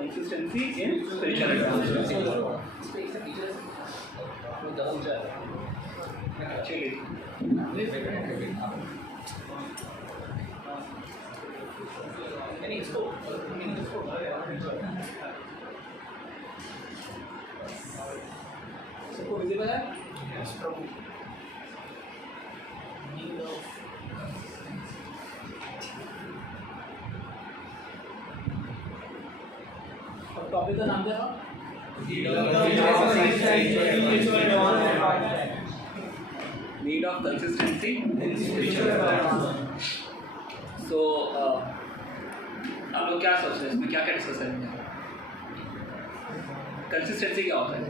Consistency in spiritual advancement. Actually, सबको visible है? Topic का नाम क्या था? Need of consistency in spiritual. So आप लोग क्या सोच रहे हैं इसमें, क्या क्या डिस्कस करेंगे? कंसिस्टेंसी क्या होता है?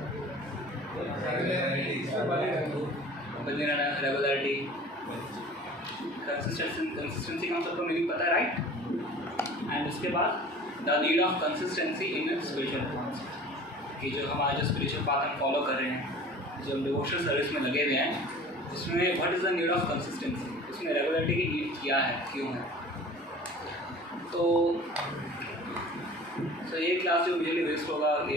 रेगुलरिटी। कंसिस्टेंसी का सबको मीनिंग पता है, राइट? एंड उसके बाद the need of consistency in spiritual path, कि जो हमारा जो स्पिरिचुअल पाथ हम फॉलो कर रहे हैं, जो हम डिवोशनल सर्विस में लगे हुए हैं, उसमें what is the need of consistency, उसमें रेगुलरिटी की नीड क्या है, क्यों है? तो ये क्लास जो यूजुअली बेस्ड होगा कि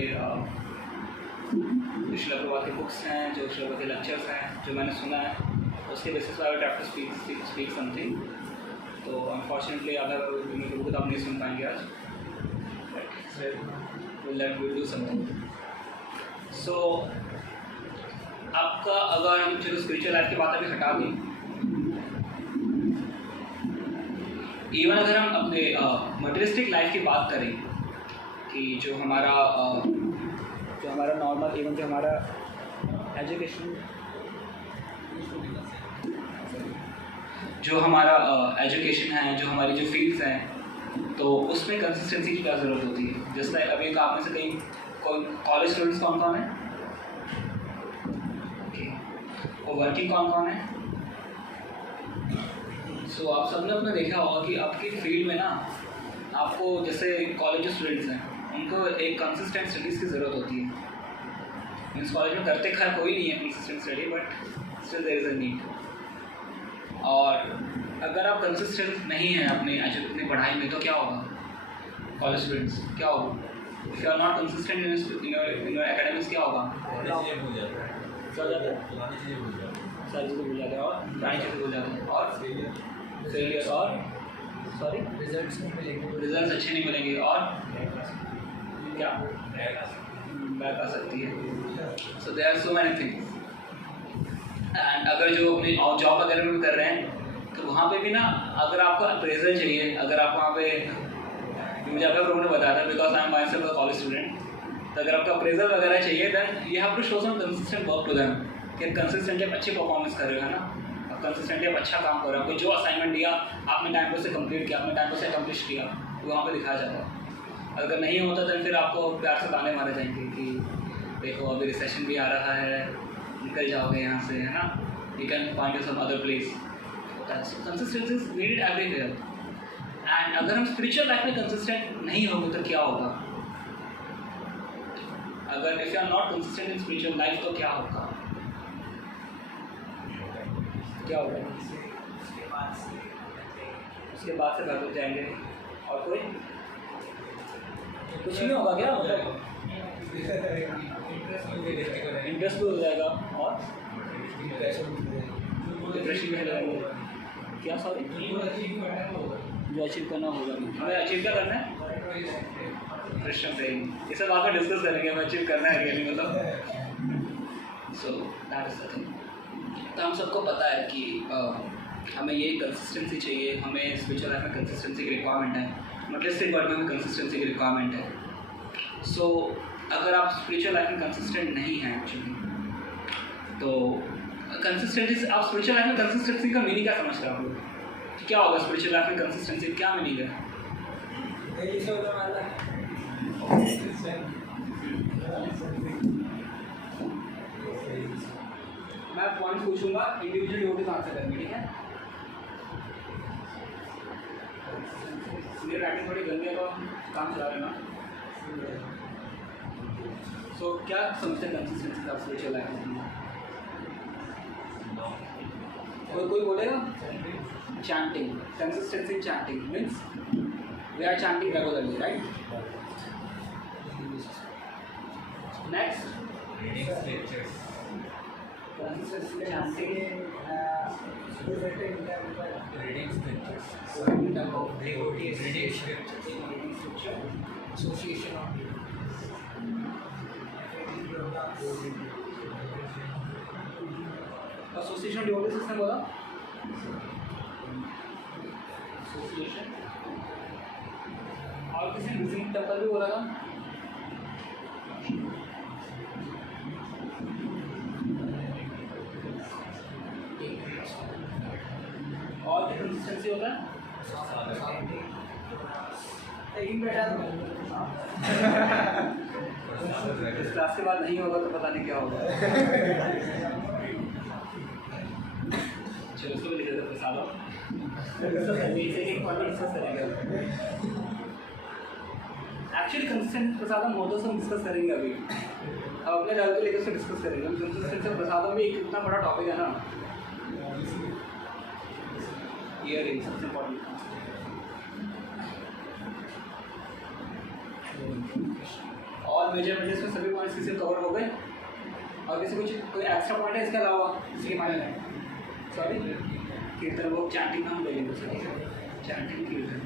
श्रील प्रभुपाद के बुक्स हैं, जो श्रील के लेक्चर्स हैं, जो मैंने सुना है, उसके बेसिस पर I would have to speak something. तो अनफॉर्चुनेटली अगर बुक तो आप नहीं सुन पाएंगे आज, विल डू समथिंग। सो आपका अगर हम चलो स्पिरिचुअल लाइफ की बात अभी हटा दें, इवन अगर हम अपने मटेरियलिस्टिक लाइफ की बात करें, कि जो हमारा नॉर्मल, इवन जो हमारा एजुकेशन, है, जो हमारी जो फील्ड्स हैं, तो उसमें कंसिस्टेंसी की क्या ज़रूरत होती है? जैसे अभी आप में से कहीं कॉलेज स्टूडेंट्स कौन है? और वर्किंग कौन है? सो आप सबने अपने देखा होगा कि आपकी फील्ड में ना, आपको जैसे कॉलेज स्टूडेंट्स हैं, उनको एक कंसिस्टेंट स्टडीज़ की ज़रूरत होती है। मीन्स कॉलेज में करते खैर कोई नहीं है consistent study, but still there is a need. और अगर आप कंसिस्टेंट नहीं हैं अपनी पढ़ाई में, तो क्या होगा? कॉलेज स्टूडेंट्स क्या होगा? If you are not consistent in your academics, क्या होगा? सारी चीज़ें भूल जाते हैं, और पुरानी चीज़ें भूल जाते हैं, और फेलियर, और रिजल्ट्स अच्छे नहीं मिलेंगे, और क्या बैक आ सकती है। So there are so many things. And अगर जो अपनी जॉब वगैरह में भी कर रहे हैं, तो वहाँ पे भी ना, अगर आपको अप्रेजल चाहिए, अगर आप वहाँ पे, मुझे अगर उन्होंने बताया था, because I am myself a college student, तो अगर आपको अप्रेजल वगैरह चाहिए, then you have to show some consistent work to them, कि कंसिस्टेंटली आप अच्छी परफॉर्मेंस कर रहे हो, है ना, आप कंसिस्टेंटली आप अच्छा काम कर रहे हो, आपको जो असाइनमेंट दिया आपने टाइम पर से कंप्लीट किया, आपने टाइम पर से अकम्प्लिश किया, तो वहाँ पे दिखाया जाता है। अगर नहीं होता तो फिर आपको प्यार से ताने मारे जाएंगे कि देखो अभी रिसेशन भी आ रहा है, निकल जाओगे यहाँ से, है ना, you can find some other place. Consistency is needed everywhere. And अगर हम स्पिरिचुअल लाइफ में कंसिस्टेंट नहीं होंगे तो क्या होगा? अगर if you are not consistent in spiritual life, तो क्या होगा? उसके बाद से भगवत जाएंगे, और कोई कुछ नहीं होगा क्या? मतलब इंटरेस्ट भी हो जाएगा, और डिप्रेशन में जाएंगे। क्या सॉरी, जो अचीव करना होगा, हमें अचीव क्या करना है? कृष्ण प्रेम। इसे बाद में डिस्कस करेंगे, हमें अचीव करना है रियली, मतलब। सो दैट इज द थिंग। तो हम सबको पता है कि हमें ये कंसिस्टेंसी चाहिए, हमें स्पिरिचुअल लाइफ में कंसिस्टेंसी की रिक्वायरमेंट है, मटेरियलिस्टिक वर्ल्ड में हमें कंसिस्टेंसी की रिक्वायरमेंट है। सो अगर आप स्पिरिचुअल लाइफ में कंसिस्टेंट नहीं हैं एक्चुअली, तो कंसिस्टेंसी, आप स्पिरिचुअल लाइफ में कंसिस्टेंसी का मीनिंग क्या समझते हैं आप लोग? क्या होगा स्पिरिचुअल लाइफ में कंसिस्टेंसी, क्या मीनिंग है? मैं पॉइंट पूछूंगा, इंडिविजुअल डिवोटीज आंसर करेंगे, ठीक है? मेरी राइटिंग थोड़ी गंदी है, तो काम चला रहे ना। सो क्या समझते हैं कंसिस्टेंसी का स्पिरिचुअल लाइफ में? कोई बोलेगा? Chanting, consistency chanting means we are chanting regularly, right? Next, consistency chanting, reading scriptures, association of association devotees किसने बोला? एसोसिएशन। और किसी विजिटिंग टेम्पल भी बोला था? और क्या कंसिस्टेंसी होता है? इस क्लास के बाद नहीं होगा तो पता नहीं क्या होगा। चलो उसको भी लिख देते प्रसादम। एक्चुअली कंसिस्टेंसी प्रसादम हो तो हम डिस्कस करेंगे अभी। अब अपने लेवल पे लेकर उसको डिस्कस करेंगे। कंसिस्टेंसी प्रसादम भी एक इतना बड़ा टॉपिक है ना। ईयरिंग सबसे इम्पोर्टेंट। और मेजर में सभी पॉइंट्स किसी कवर हो गए? और किसी कुछ कोई एक्स्ट्रा पॉइंट है इसके अलावा किसी के बारे में? सॉरी कीर्तन वो चैंटिंग नाम ले लेंगे सर। चैंटिंग कीर्तन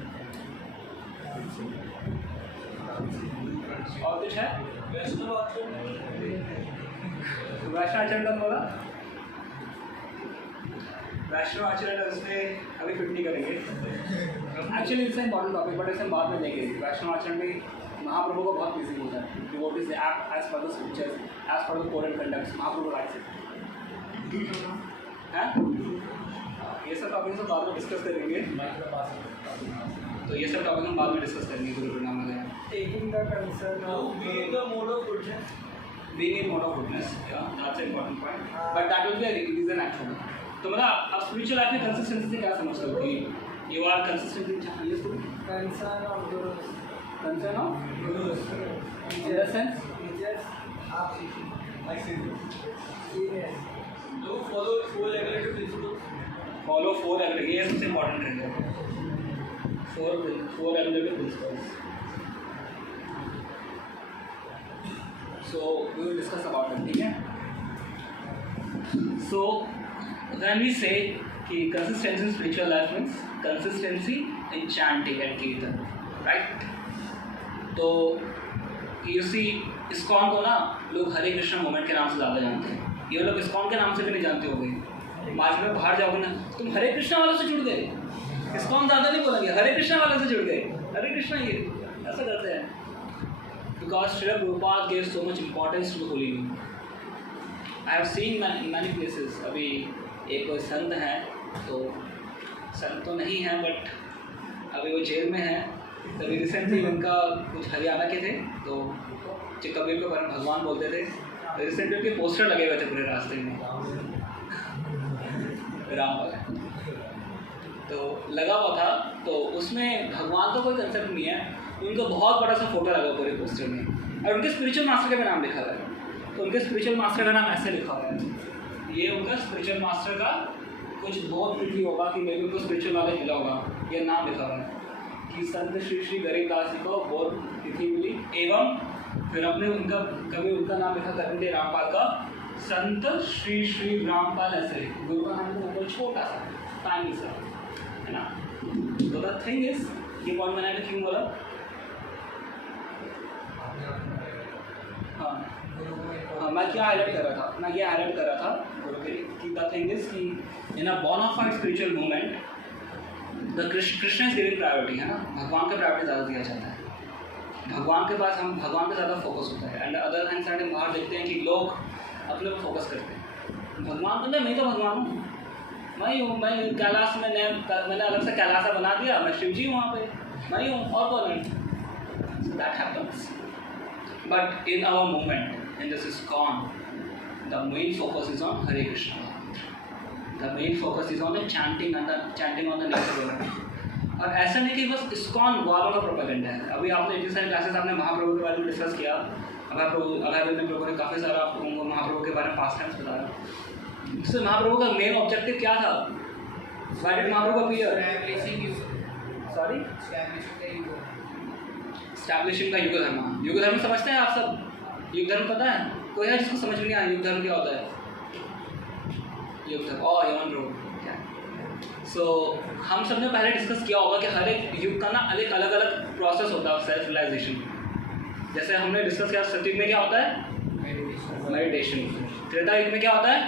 और कुछ है? वैष्णव आचरण का बोला। वैष्णव आचरण उस पर अभी फिट नहीं करेंगे। Actually it's important topic but इसे हम बाद में लेंगे। वैष्णव आचरण भी महाप्रभु को बहुत बिजी होता है। Devotees act as per the scriptures as per the code and conducts. Mahaprabhu likes it. हैं ये सब टॉपिक हम बाद में डिस्कस करेंगे। तो ये सब टॉपिक हम बाद में डिस्कस करेंगे गुरु प्रणाम में। Taking the concern of being the mode of goodness, being in mode of goodness, या that's important point but that will be a reason actually. तो मतलब आप स्पिरिचुअल लाइफ में कंसिस्टेंसी से क्या समझते हो कि you are consistent in concern of gurus, concern of gurus in the sense teachers आप लाइक सीरियस तो follow 4 regulatory principles, follow 4 regulatory, ये सबसे इंपॉर्टेंट है। 4 regulatory principles. So we will discuss about it, ठीक है? So when we say कि consistency in spiritual life means consistency in chanting and kirtan, right? तो you see ISKCON को ना लोग हरे कृष्णा मूवमेंट के नाम से ज़्यादा जानते हैं। ये लोग ISKCON के नाम से भी नहीं जानते होंगे। मार्केट में बाहर जाओगे ना तुम हरे कृष्णा वालों से जुड़ गए। ISKCON ज़्यादा नहीं बोलेंगे, हरे कृष्णा वालों से जुड़ गए। हरे कृष्णा ये ऐसा करते हैं। Because Srila Prabhupada gave so much importance to the holy name. I have seen many places. अभी एक कोई संत है, तो संत तो नहीं है बट अभी वो जेल में है। तभी रिसेंटली उनका कुछ हरियाणा के थे, तो जो कबीर को भगवान बोलते थे, तो रिसेंटली उनके पोस्टर लगे हुए थे पूरे रास्ते में रामपाल, तो लगा हुआ था। तो उसमें भगवान का कोई कंसेप्ट नहीं है, उनका बहुत बड़ा सा फोटो लगा पूरे पोस्टर में और उनके स्पिरिचुअल मास्टर का भी नाम लिखा हुआ है। तो उनके स्पिरिचुअल मास्टर का नाम ऐसे लिखा हुआ है। ये उनका स्पिरिचुअल मास्टर का कुछ बहुत तिथि होगा कि मेरे को स्पिरिचुअल नॉलेज मिला होगा। ये नाम लिखा हुआ है कि संत श्री श्री गरीबदास जी को बहुत तिथि मिली, एवं फिर अपने उनका कभी उनका नाम लिखा करते रामपाल का संत श्री श्री रामपाल, ऐसे गुरु का नाम तो छोटा सा टाइम सा है ना। तो द थिंग इज ये पॉइंट मैंने क्यों बोला? हाँ मैं क्या हाईलाइट कर रहा था? मैं ये हाईलाइट कर रहा था गुरु के कि द थिंग इज कि in a bonafide spiritual movement the Krishna is giving priority, है ना। भगवान का प्रायोरिटी ज़्यादा दिया जाता है। भगवान के पास हम भगवान पे ज़्यादा फोकस होता है। एंड अदर हैंड साइड हम बाहर देखते हैं कि लोग अपने पर फोकस करते हैं। भगवान तो मैं तो भगवान हूँ, मैं हूँ। मैं कैलाश में मैंने अलग से कैलासा बना दिया, मैं शिव जी हूँ वहाँ पे, मैं हूँ और कौन है। That happens but in our movement in this ISKCON the main focus is on Hare Krishna. The main focus is on the chanting on the name of God. और ऐसा नहीं कि बस ISKCON वालों का प्रोपेगेंडा है। अभी आपने इतनी सारी क्लासेस आपने महाप्रभु के बारे में डिस्कस किया। अगर प्रभु ने काफ़ी सारा आप लोगों को महाप्रभु के बारे में पास्ट टाइम्स बताया। इससे महाप्रभु का मेन ऑब्जेक्टिव क्या था? Why did Mahaprabhu appear? Sorry, establishing का युग धर्म। युग धर्म समझते हैं आप सब? युग धर्म पता है? कोई है जिसको समझ में नहीं आया युग धर्म क्या होता है? युग धर्म यमन रोड क्या? सो हम सब ने पहले डिस्कस किया होगा कि हर एक युग का ना अलग अलग प्रोसेस होता है सेल्फ रियलाइजेशन। जैसे हमने डिस्कस किया सतयुग में क्या होता है? मेडिटेशन। त्रेता युग में क्या होता है?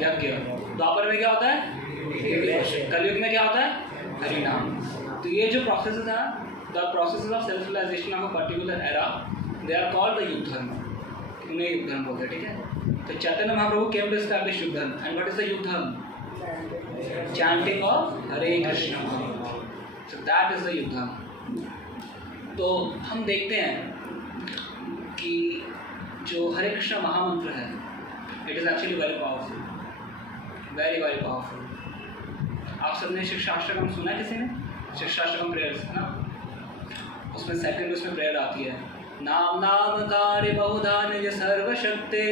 यज्ञ। द्वापर में क्या होता है? कलयुग में क्या होता है? हरिनाम। तो ये जो प्रोसेसेस हैं, the processes of self realisation of a particular era, they are called the yuga dharma. उन्हें युग धर्म बोलते हैं, ठीक है। तो Chaitanya Mahaprabhu came to establish युग धर्म, and what is the yuga धर्म? Chanting of Hare Krishna, so that is the yuga धर्म। तो हम देखते हैं कि जो हरे कृष्ण महामंत्र है, it is actually very powerful, very very powerful. आप सबने शिक्षाष्टकम सुना है? किसी ने शिक्षाष्टकम प्रेयर्स ना, उसमें सेकंड उसमें प्रेयर आती है, नाम नाम कार्य बहुधा निज सर्वशक्ति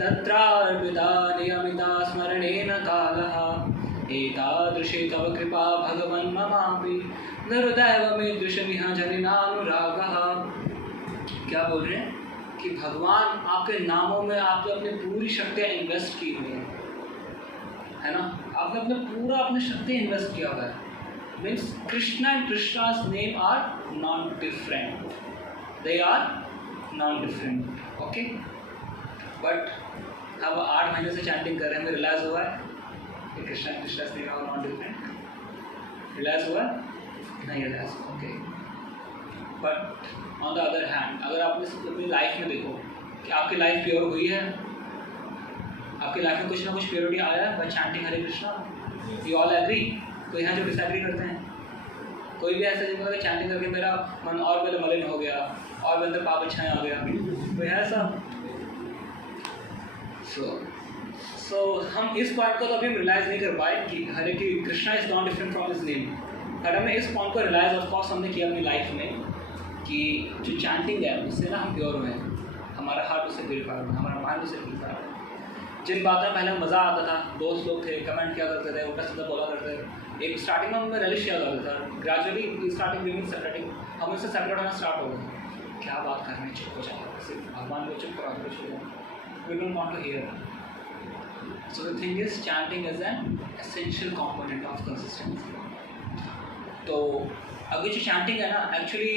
तत्रार्पिता नियमिता स्मरणेन कालः एतादृशी तव कृपा भगवन् ममापि नृदैव मे दृशमिह जनिनानुरागः। क्या बोल रहे हैं कि भगवान आपके नामों में आपने अपनी पूरी शक्तियाँ इन्वेस्ट की हुई हैं, है ना। आपने अपने शक्ति इन्वेस्ट किया हुआ है। Means Krishna and Krishna's name are not different, they are not different, okay. But अब 8 महीने से चैंटिंग कर रहे हैं, हमें रियलाइज हुआ है कि Krishna's name are not different. Realize हुआ नहीं? Realize, okay. But on the other hand, अगर आप अपनी लाइफ में देखो कि आपकी लाइफ प्योर हुई है, आपकी लाइफ में कुछ ना कुछ प्योरिटी आया है by chanting Hare Krishna, you all agree? तो यहाँ जो डिसएग्री करते हैं, कोई भी ऐसा जिनको चैंटिंग करके मेरा मन और पहले मलिन हो गया और मेरे अंदर पाप इच्छाएँ आ गया, कोई है ऐसा? सो हम इस पॉइंट को तो अभी रियलाइज नहीं कर पाए कि हरे की Krishna is not different from his name, but हमने इस पॉइंट को रियलाइज ऑफ कोर्स हमने किया अपनी लाइफ में कि जो चैंटिंग है उससे ना हम प्योर हुए हैं, हमारा हार्ट उससे प्योरीफाई हुआ, हमारा माइंड उससे प्योरीफाई हुआ। जिन बातों में पहले मज़ा आता था, दोस्त लोग थे, कमेंट किया करते थे, उल्टा सीधा बोला करते थे, एक स्टार्टिंग में हमें रिलीज किया करता था, ग्रेजुअली स्टार्टिंग वीमिंग सेपरेटिंग, हम उससे सेपरेट होना स्टार्ट हो गए। क्या बात करनी है, चुप हो जाए, सिर्फ भगवान को चुप करा दो, छोड़ो, we don't want to hear. So the thing is chanting is an essential component of consistency. तो अभी जो चैंटिंग है ना, एक्चुअली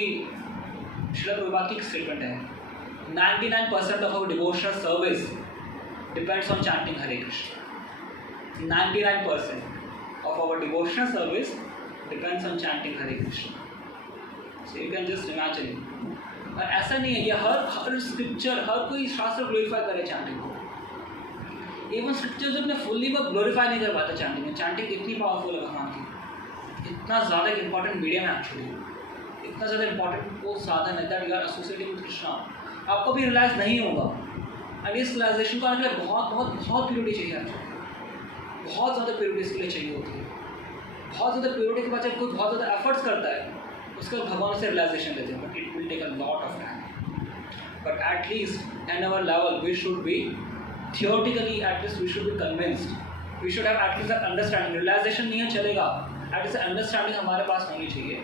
श्रील प्रभुपाद की एक स्टेटमेंट है, 99% of our devotional service depends on chanting Hare Krishna. 99% of our devotional service depends on chanting Hare Krishna. So you can just imagine. और ऐसा नहीं है, ये हर स्क्रिप्चर, हर कोई शास्त्र ग्लोरीफाई करे चैंटिंग को। इवन स्क्रिप्चर अपने फुल्ली वो ग्लोरीफाई नहीं कर पाता चैंटिंग में। चैंटिंग इतनी पावरफुल है भगवान की, इतना ज़्यादा एक इंपॉर्टेंट मीडियम है एक्चुअली, इतना ज़्यादा इंपॉर्टेंट वो साधन है that you are associated with Krishna. आपको भी रियलाइज नहीं होगा, एंड इस रियलाइजेशन को आने के लिए बहुत प्योरिटी चाहिए आपको, बहुत ज़्यादा प्योरिटी इसके लिए चाहिए होती है। बहुत ज़्यादा प्योरिटी के बाद जब कोई बहुत ज़्यादा एफर्ट्स करता है, उसके बाद भगवान से रियलाइजेशन देते हैं, but it will take a lot of time. But at least at our level we should be theoretically, at least we should be convinced, we should have at least understanding. Realisation नहीं चलेगा, एटलीस्ट अंडरस्टैंडिंग हमारे पास होनी चाहिए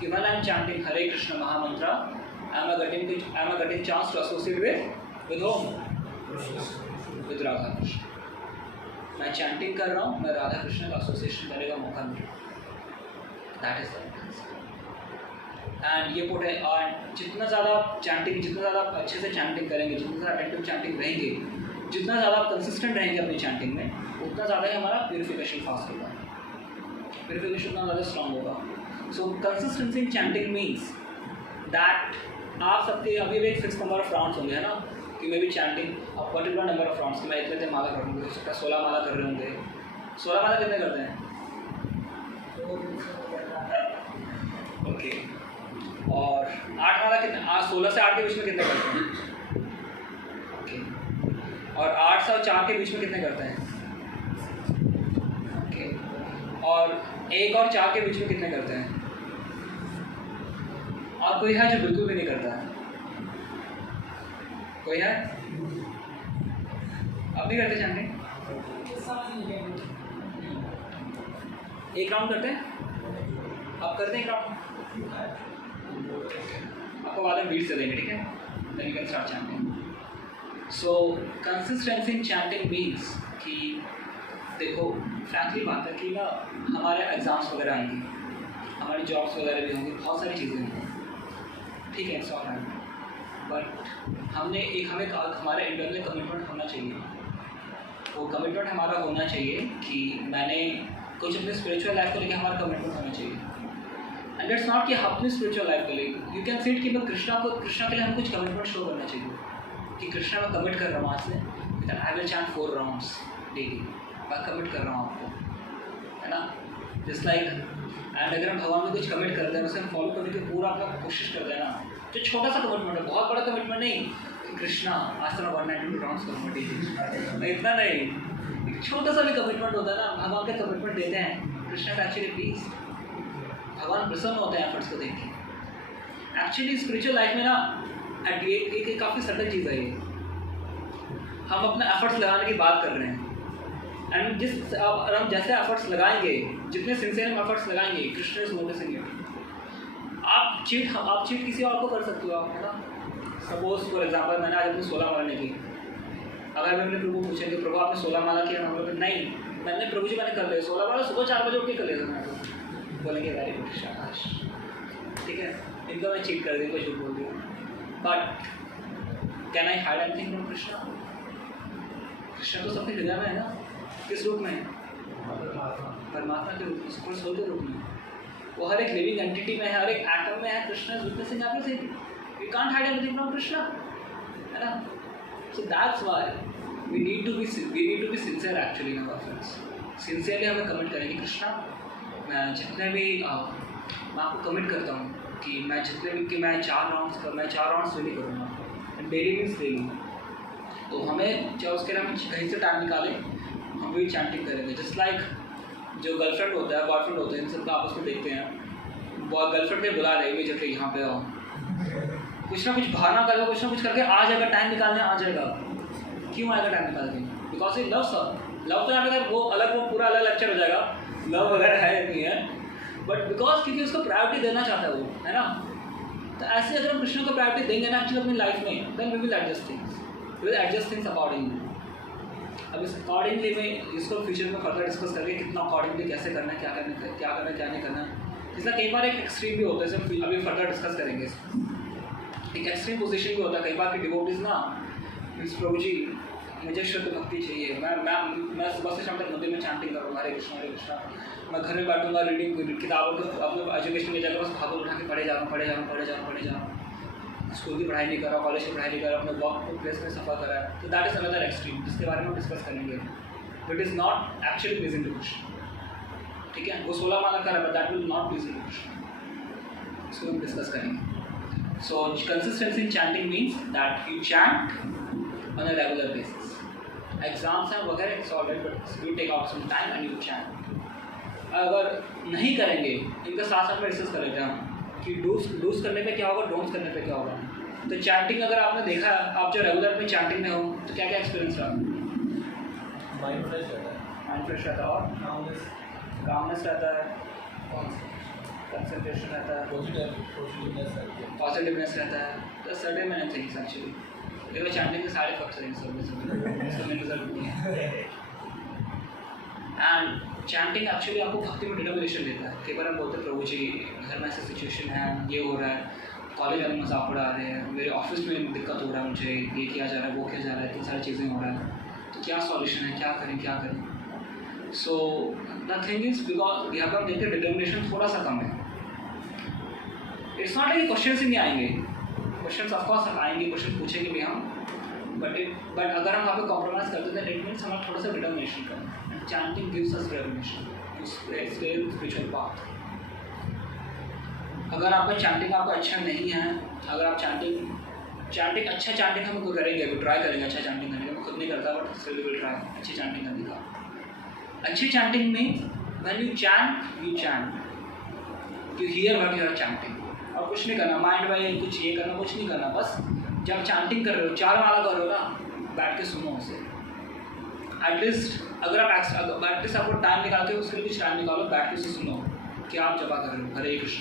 कि when I am chanting Hare Krishna mahamantra, I am getting chance to associate with him, with Radha Krishna. मैं chanting कर रहा हूँ, मैं राधा कृष्ण का एसोसिएशन करने का मौका मिला, दैट इज एंड ये पुट है। और जितना ज़्यादा चैंटिंग, जितना ज़्यादा अच्छे से चैंटिंग करेंगे, जितना ज़्यादा अटेंटिव चैंटिंग रहेंगे, जितना ज़्यादा आप कंसिस्टेंट रहेंगे अपनी चैंटिंग में, उतना ज़्यादा ही हमारा प्यूरिफिकेशन फास्ट होगा, प्यूरिफिकेशन उतना ज़्यादा स्ट्रॉन्ग होगा। सो consistency in chanting means that आप सबके अभी भी एक फिक्स नंबर ऑफ राउंड्स होंगे, है ना, कि may be chanting particular number of rounds, मैं इतने दिन माला करूँगा, हो सकता है 16 माला कर रहे होंगे। 16 माला कितने करते हैं? ओके। और 8 माला कितने? 16 से 8 के बीच में कितने करते हैं? ओके। और 8 से 4 के बीच में कितने करते हैं? ओके। और 1 और 4 के बीच में कितने करते हैं? और कोई है जो बिल्कुल भी नहीं करता है? कोई है? अब नहीं करते चैंटिंग? एक राउंड करते हैं? आप करते हैं एक राउंड? आपको बाद में बीट से देंगे, ठीक है? Then you can start chanting. So consistency in chanting means कि देखो फ्रैंकली बात है कि ना हमारे एग्ज़ाम्स वगैरह आएंगे, हमारी जॉब्स वगैरह भी होंगी, बहुत सारी चीज़ें होंगी, ठीक है, सॉल्व है। बट हमें हमारे इंटरनल कमिटमेंट होना चाहिए, वो कमिटमेंट हमारा होना चाहिए कि मैंने कुछ अपने स्पिरिचुअल लाइफ को लेकर हमारा कमिटमेंट होना चाहिए। एंड दैट्स नॉट कि अपनी स्पिरिचुअल लाइफ को लेकर यू कैन सीट कि मैं कृष्णा के लिए हम कुछ कमिटमेंट शो करना चाहिए कि कृष्णा मैं कमिट कर रहा हूँ आज say that I will chant 4 rounds daily, मैं कमिट कर रहा हूँ आपको, है ना। जस्ट लाइक एंड अगर हम भगवान में कुछ कमिट करते हैं उसे हम फॉलो करने की पूरा अपना कोशिश करते हैं ना, जो छोटा सा कमिटमेंट है, बहुत बड़ा कमिटमेंट नहीं कि कृष्णा आज तो मैं 192 राउंड्स करूँगा डेली, इतना नहीं, एक छोटा सा भी कमिटमेंट होता है ना, भगवान का कमिटमेंट देते हैं कृष्णा का एक्चुअली प्लीज, भगवान प्रसन्न होते हैं एफर्ट्स को देख के। एक्चुअली स्पिरिचुअल लाइफ में ना एक काफ़ी सटल चीज़ है ये, हम अपने एफर्ट्स लगाने की बात कर रहे हैं एंड और हम जैसे एफर्ट्स लगाएंगे, जितने सिंसियर हम एफर्ट्स लगाएंगे, कृष्ण इज नोटिसिंग इट। आप चीट किसी और को कर सकते हो आप, है ना। सपोज फॉर एग्जांपल मैंने आज अपनी 16 माला नहीं की, अगर मैं अपने प्रभु पूछेंगे प्रभु आपने 16 माला किया, हम लोग नहीं मैंने प्रभु जी मैंने कर लिया 16 माला, सुबह 4 बजे उठ के कर लिया था, मैं बोलेंगे वेरी गुड शाबाश, ठीक है, इनका मैं चीट कर दी, इनको झूठ बोल दिया, but can I hide anything from Krishna? Krishna तो सबके हृदय में है ना, किस रूप में? परमात्मा के रूप में, सुपर सोल के रूप में, वो हर एक लिविंग एंटिटी में है, हर एक एटम में है, Krishna is witnessing everything, we can't hide anything from Krishna, है ना। So that's why we need to be sincere actually in our friends. Sincerely हमें कमिट करेंगे कृष्णा, मैं जितने भी मैं आपको कमिट करता हूँ कि मैं जितने भी कि मैं 4 राउंड्स डेली करूँगा, डेली मीन्स डेली, तो हमें चाहे उसके लिए हम कहीं से टाइम निकालें, हम भी चैंटिंग करेंगे। जस्ट लाइक जो गर्लफ्रेंड होता है बॉयफ्रेंड होता है, इन सबका आपस में देखते हैं, गर्लफ्रेंड ने बुला रही है जब यहाँ पे आओ, कुछ ना कुछ बहाना करेगा, कुछ ना कुछ करके आ जाएगा, टाइम निकालने आ जाएगा। क्यों आएगा टाइम निकाल के? बिकॉज ये लव तो यहाँ पे वो अलग, वो पूरा अलग लेक्चर हो जाएगा, लव वगैरह है नहीं है, बट बिकॉज क्योंकि उसको प्रायोरिटी देना चाहता है वो, है ना। तो ऐसे अगर हम कृष्ण को प्रायोरिटी देंगे ना एक्चुअली अपनी लाइफ में, then we will adjust things accordingly. अब इस अकॉर्डिंगली में इसको फ्यूचर में फर्दर डिस्कस करके कितना अकॉर्डिंगली कैसे करना है, क्या करना नहीं करना है। इसका कई बार एक एक्सट्रीम भी होता है, जैसे अभी फर्दर डिस्कस करेंगे। एक एक्सट्रीम पोजीशन भी होता है कई बार कि डिवोटीज ना, प्रभु जी मुझे शुद्ध भक्ति चाहिए, मैं सुबह से शाम तक मंदिर में चैंटिंग करूँगा हरे कृष्णा, मैं घर में बैठूंगा रीडिंग किताबों को अपने एजुकेशन की जगह बस भागवत उठा के पढ़े जा रहा हूँ, स्कूल की पढ़ाई नहीं कर रहा, कॉलेज की पढ़ाई नहीं कर रहा, अपने वर्क प्लेस में सफ़र कर रहा है, तो दैट इज़ अनदर एक्सट्रीम जिसके बारे में हम डिस्कस करेंगे। It is not actually pleasing to Krishna, ठीक है, वो 16 माला कर रहा है, that will not pleasing to Krishna, इसको हम डिस्कस करेंगे। So consistency in chanting means that you chant on a regular basis. Exams हैं वगैरह, it's alright, but you take out some time and you chant. अगर नहीं करेंगे, इनका साथ में डिस्कस कर लेते हैं कि डूज करने पे क्या होगा, डोंट्स करने पे क्या होगा। तो चैंटिंग अगर आपने देखा, आप जो रेगुलर में चैंटिंग में हो, तो क्या क्या एक्सपीरियंस रहा? माइंड फ्रेश रहता है और कामनेस रहता है, कंसंट्रेशन रहता है, पॉजिटिवनेस रहता है। तो सर्टेन मैनी थिंग्स एक्चुअली, देखो चैंटिंग के सारे फैक्टर हैं सब में रिजल्ट नहीं है। एंड चैंटिंग एक्चुअली आपको भक्ति में डिटर्मिनेशन देता है। कई बार हम बोलते हैं प्रभु जी घर में ऐसा सिचुएशन है, ये हो रहा है, कॉलेज वाले मजाक उड़ा रहे हैं, मेरे ऑफिस में दिक्कत हो रहा है, मुझे ये किया जा रहा है, वो किया जा रहा है, इतनी सारी चीज़ें हो रहा है, तो क्या सॉल्यूशन है, क्या करें। सो द थिंग इज बिकॉज यहाँ पर हम देखते हैं डिटर्मिनेशन थोड़ा सा कम है। इट्स नॉट कि क्वेश्चन ही नहीं आएंगे, क्वेश्चन ऑफकोर्स आएंगे, क्वेश्चन पूछेंगे भी हम, बट अगर हम वहाँ पे कॉम्प्रोमाइज़ करते हैं, इट मीन्स हमारा थोड़ा सा डिटर्मिनेशन करें। Chanting gives us revelation to stay in spiritual path. अगर आपका चैंटिंग आपका अच्छा नहीं है, अगर आप चैंटिंग अच्छा चैंटिंग हम करेंगे, ट्राई करेंगे अच्छा चैंटिंग करने का, मैं खुद नहीं करता बट स्टिल विल ट्राई अच्छी चैंटिंग करने का। अच्छी चैंटिंग में when you chant you hear what you are chanting, और कुछ नहीं करना माइंड में कुछ ये करना, कुछ नहीं करना, बस जब चैंटिंग कर रहे हो, 4 माला कर रहे हो ना, बैठ के सुनो उसे। एटलीस्ट अगर आप एटलीस्ट आपको टाइम निकाल के उसके लिए कुछ टाइम निकालो, बैठ के उसे सुनो कि आप जपा कर रहे हो हरे कृष्ण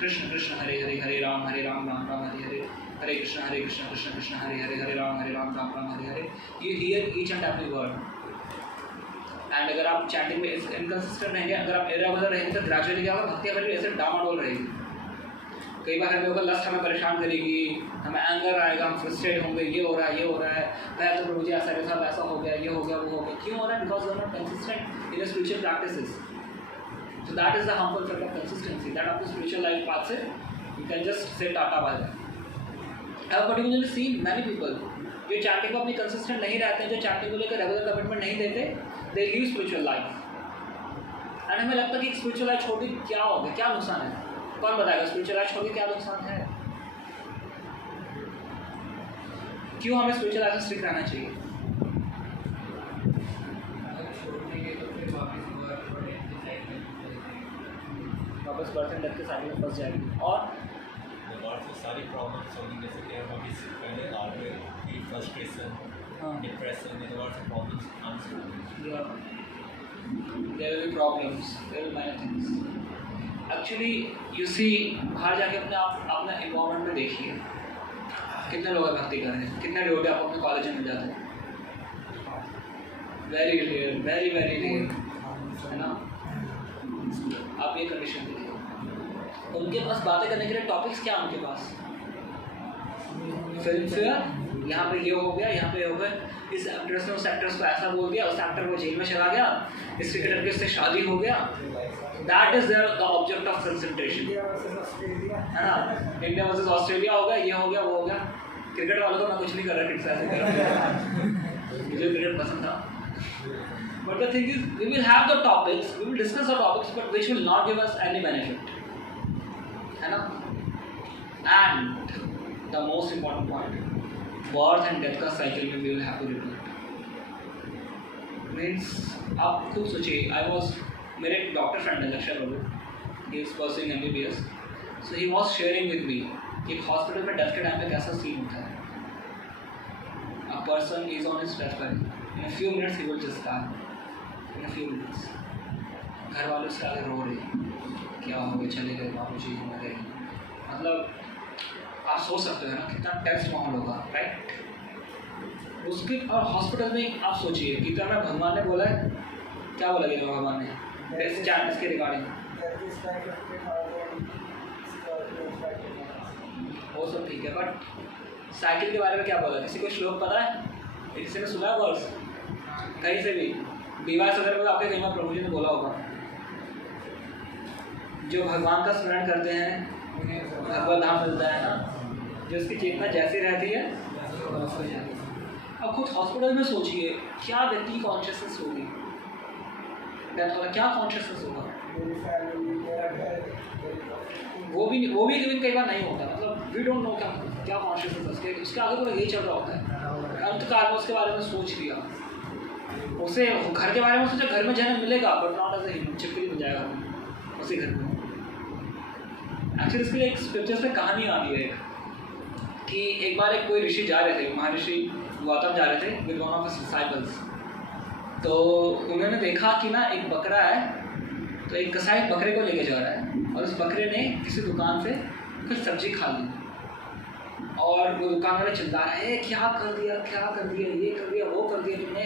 कृष्ण कृष्ण हरे हरे, हरे राम राम राम हरे हरे, हरे कृष्ण कृष्ण कृष्ण हरे हरे, हरे राम राम राम हरे हरे। You hear each and every word. And अगर आप चैंटिंग में इनकन्सिस्टेंट रहेंगे, अगर आप इरेगुलर रहेंगे, तो ग्रेजुअली क्या होगा, भक्ति हमारी ऐसे डामाडोल रहेगी। कई बार हमें लस्ट हमें परेशान करेगी, हमें एंगर आएगा, हम फ्रस्ट्रेट होंगे, ये हो रहा है, ये हो रहा है, मैं तो मुझे ऐसा कैसा वैसा हो गया, ये हो गया, वो हो गया। क्यों हो रहा है? Because you are not consistent in spiritual practices. So that is the harmful effect of consistency, that आपको स्पिरिचुअल लाइफ पाथ से you can just say tata bye bye. I have particularly seen many people जो chanting को अपनी consistent नहीं रहते हैं, जो chanting को लेकर रेगुलर कमिटमेंट नहीं देते, दे लीव स्पिरिचुअल लाइफ। एंड हमें लगता है कि स्पिरिचुअल लाइफ छोड़ के क्या हो गया, क्या नुकसान है? कौन बताएगा स्पिरिचुअल लाइफ छोड़ के क्या नुकसान है? क्यों हमें स्पिरिचुअल लाइफ में स्ट्रिक्ट रहना चाहिए? वापस बर्थ एंड डेथ के साइकिल में फंस जाएगी और सारी प्रॉब्लम्स होंगी, जैसे कि हम अभी पहले आ रहे हैं, frustration, depression, problems there will be problems, there will be many things. Actually, you see, बाहर जाके अपना environment में देखिए, कितने लोग भक्ति कर रहे हैं, कितने लोग आपको अपने कॉलेज में मिल जाते हैं, very rare, very very rare, है ना? आप ये कंडीशन देखिए, उनके पास बातें करने के लिए टॉपिक्स क्या उनके पास? फिल्म फेयर, यहाँ पे ये हो गया, यहाँ पे ये हो गया, इस एक्ट्रेस ने उस एक्ट्रेस को ऐसा बोल दिया, उस एक्टर को जेल में चला गया, इस क्रिकेटर के उससे शादी हो गया। That is the object of concentration, है ना? इंडिया वर्सेस ऑस्ट्रेलिया हो गया, ये हो गया, वो हो गया। क्रिकेट वालों को मैं कुछ नहीं कर रहा, क्रिटिसाइज कर रहा, मुझे क्रिकेट पसंद था। But the thing is, we will have the topics, we will discuss the topics, but which will not give us any benefit, है ना? And the most important point, birth and death का cycle में we will have to repeat. Means आप खुद सोचिए, I was, मेरे एक doctor friend है लक्ष्य बाबू, he is pursuing MBBS, so he was sharing with me कि एक हॉस्पिटल में डेथ के टाइम पे कैसा सीन होता है। A person is on his death bed, in a few minutes he will just die, in a few minutes. घर वाले उसके आगे रो रहे, क्या हो गया, चले गए बाबू जी, मर गए। मतलब आप सोच सकते हो ना कितना टेंस माहौल होगा, राइट? उसके और हॉस्पिटल में आप सोचिए कि तरह भगवान ने बोला है, क्या बोला गया भगवान ने इसके रिगार्डिंग, वो सब ठीक है, बट साइकिल के बारे में क्या बोला? किसी को श्लोक पता है? किसी ने सुना है वर्ड्स कहीं से भी? विवाह वगैरह में आपके कहीं बार प्रभु जी ने बोला होगा, जो भगवान का स्मरण करते हैं भगवत धाम मिलता है ना, जो उसकी चेतना जैसी रहती है। अब खुद हॉस्पिटल में सोचिए, क्या व्यक्ति की कॉन्शियसनेस होगी, डेथ वाला क्या कॉन्शियसनेस होगा? वो भी कई बार नहीं होता, मतलब वी डोंट नो क्या कॉन्शियसनेस उसके आगे तो यही चल रहा होता है। अंतकाल में उसके बारे में सोच लिया, उसे घर के बारे में सोचा, घर में जन्म मिलेगा but not as a human, चिपकली मिल जाएगा उसी घर में। एक्चुअली इसके लिए एक स्क्रिप्चर से कहानी आती है कि एक बार कोई ऋषि जा रहे थे, महर्षि गौतम जा रहे थे with one of his disciples. तो उन्होंने देखा कि ना एक बकरा है, तो एक कसाई बकरे को लेके जा रहा है और उस बकरे ने किसी दुकान से कुछ सब्जी खा ली और वो दुकान वाले चिल्ला रहे हैं, क्या कर दिया, ये कर दिया, वो कर दिया तुमने।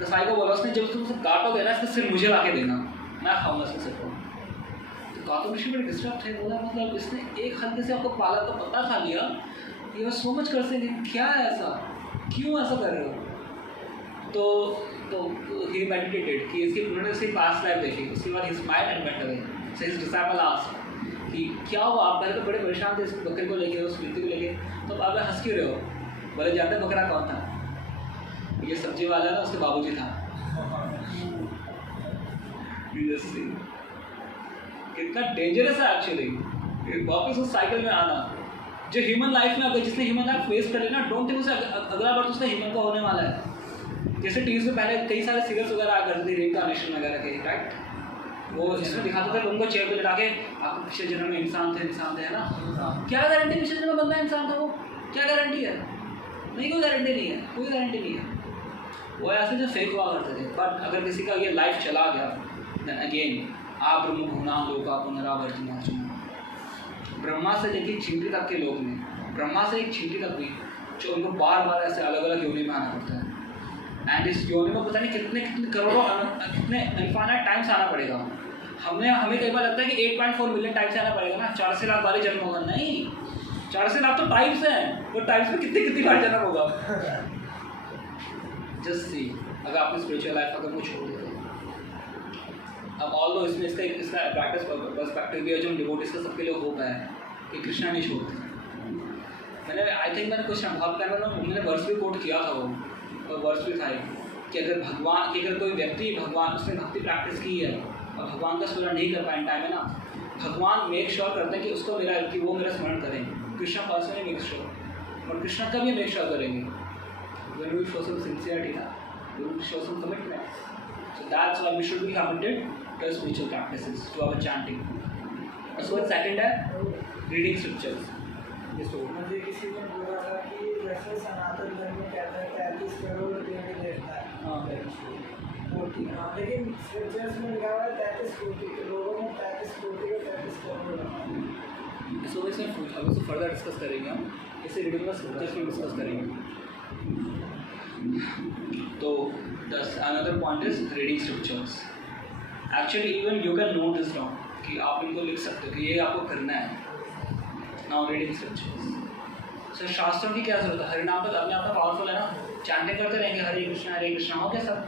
कसाई को बोला उसने, जब तुम उसे काटोगे ना, इसका सिर मुझे ला के देना, मैं खाऊंगा इसके सिर को। तो गौतम ऋषि बड़े डिस्टर्ब थे, बोला मतलब इसने एक हल्के से आपको पालक का पत्ता खा लिया, ये सो मच कर सकते, क्या है ऐसा, क्यों ऐसा कर रहे हो? तो ही मेडिटेटेड कि इसकी उन्होंने उसकी पास्ट लाइफ देखी, उसके बाद his mind and went away. So his disciple asked कि क्या हुआ, आप पहले तो बड़े परेशान थे इस बकरे को लेके, उस व्यक्ति को लेके, तो अब आप हंस क्यों रहे हो? बोले जानते बकरा कौन था? ये सब्जी वाला ना, उसके बाबूजी था। कितना डेंजरस है एक्चुअली वापस उस साइकिल में आना। जो ह्यूमन लाइफ में अगर जिसने ह्यूमन लाइफ फेस कर लेना, डोंट थिंक उसे अगला बार तो उसका ह्यूमन का होने वाला है। जैसे टीवी से पहले कई सारे सीरियल्स वगैरह आ करते थे, रिइंकार्नेशन वगैरह के, राइट? वो जिसमें दिखाते थे उनको चेयर पे लटा के, आप पिछले जन्म में इंसान थे, है ना? क्या गारंटी पिछले जन्म में बंदा इंसान था? वो क्या गारंटी है? नहीं, कोई गारंटी नहीं है, कोई गारंटी नहीं है। वो ऐसे जो फेक हुआ करते थे। बट अगर किसी का ये लाइफ चला गया, देन अगेन आप ब्रह्म भूनाम लोका पुनरावर्तिनो अर्जुन। ब्रह्मा से लेकर चींटी तक के लोग में, ब्रह्मा से एक चींटी तक भी, जो उनको बार बार ऐसे अलग अलग योनि में आना पड़ता है। एंड इस योनि में पता नहीं कितने करोड़ों, कितने इनफाइनाइट टाइम्स आना पड़ेगा। हमें कई बार लगता है कि 8.4 मिलियन टाइप्स आना पड़ेगा ना, 4 से लाख बार ही जन्म होगा। नहीं, 4 से लाख तो टाइप्स हैं, तो टाइप्स में कितनी बार जन्म होगा। जस्ट सी, अगर आपने स्पिरिचुअल लाइफ अगर कुछ छोड़ दिया, अब ऑल दो इसमें इसका प्रैक्टिस पर्सपेक्टिव भी है जो डिवोटीज का सबके लिए होप है कि कृष्णा नहीं छोड़ते। मैंने कुछ बहुत टाइम में मैंने वर्स भी कोट किया था, वो और वर्स भी था कि अगर कोई व्यक्ति भगवान उसने भक्ति प्रैक्टिस की है और भगवान का स्मरण नहीं कर पाए टाइम है ना, भगवान मेक श्योर करते हैं कि वो मेरा स्मरण करें। कृष्णा पर्सनली मेक श्योर, और कृष्णा कभी मेक श्योर करेंगे when we show some sincerity ना, we will show some commitment. So that's why we should be committed to spiritual practices, to our chanting. उसके बाद सेकंड है रीडिंग स्क्रिप्चर्स। मुझे किसी ने बोला था कि वैसे सनातन धर्म में कहता है 33 करोड़ देवी देवता है। हाँ, लेकिन स्क्रिप्चर्स में लिखा हुआ है 33 कोटि के लोगों में 33 कोटि का 33 करोड़। इसको इसमें फर्दर डिस्कस करेंगे हम, इसे रीडिंग का स्क्रिप्चर्स में डिस्कस करेंगे। तो another point is reading scriptures. Actually even you can note this down कि आप इनको लिख सकते हो कि ये आपको करना है। Now reading scriptures. So शास्त्रों की क्या जरूरत है? हरिनाम तो अपने आप में पावरफुल है ना, चैंटिंग करते रहेंगे हरे कृष्णा हो क्या सब,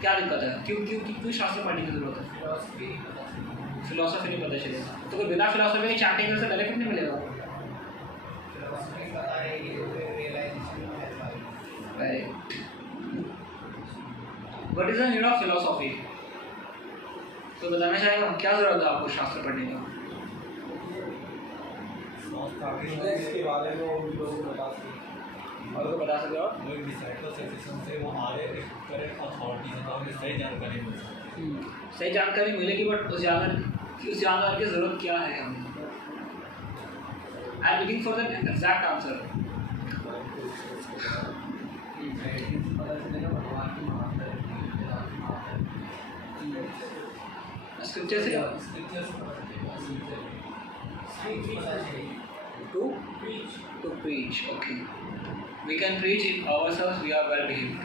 क्या दिक्कत है? क्यों शास्त्र पढ़ने की जरूरत है? फिलोसफी नहीं पता चलेगा तो कोई बिना फिलोसफी के चैंटिंग से बेनिफिट नहीं मिलेगा। Right. What is the need of philosophy? तो बताना चाहेगा क्या जरूरत है आपको शास्त्र पढ़ने का? इसके बारे में वो लोग बता सकते और तो बता सकते हो वो डिसाइपल से वो आगे करेक्ट अथॉरिटी से तो हमें सही जानकारी मिल सकती है। सही जानकारी मिलेगी, बट उस जानकारी की जरूरत क्या है हमें? I am looking for the exact answer. Scripture से to preach. Okay, we can preach if ourselves we are well behaved.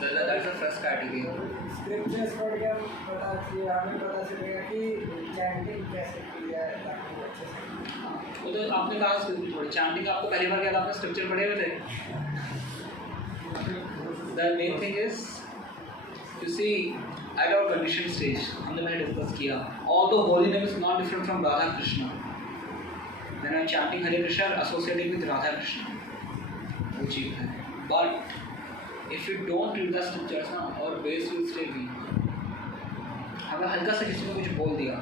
That's the first category. Scriptures पढ़ के हमें पता चलेगा कि चैंटिंग कैसे की जाए ताकि अच्छे से। वो तो आपने कहा चैंटिंग आपको पहली बार क्या आपने स्क्रिप्चर पढ़े हुए थे? The main thing is you see at our conditioned stage हमने मैंने डिस्कस किया, although holy name is not different from Radha Krishna, when I'm chanting Hare Krishna associated with Radha Krishna, वो चीज़ है। But if you don't read the scriptures ना, और base will stay weak। हमें हल्का से किसी ने कुछ बोल दिया,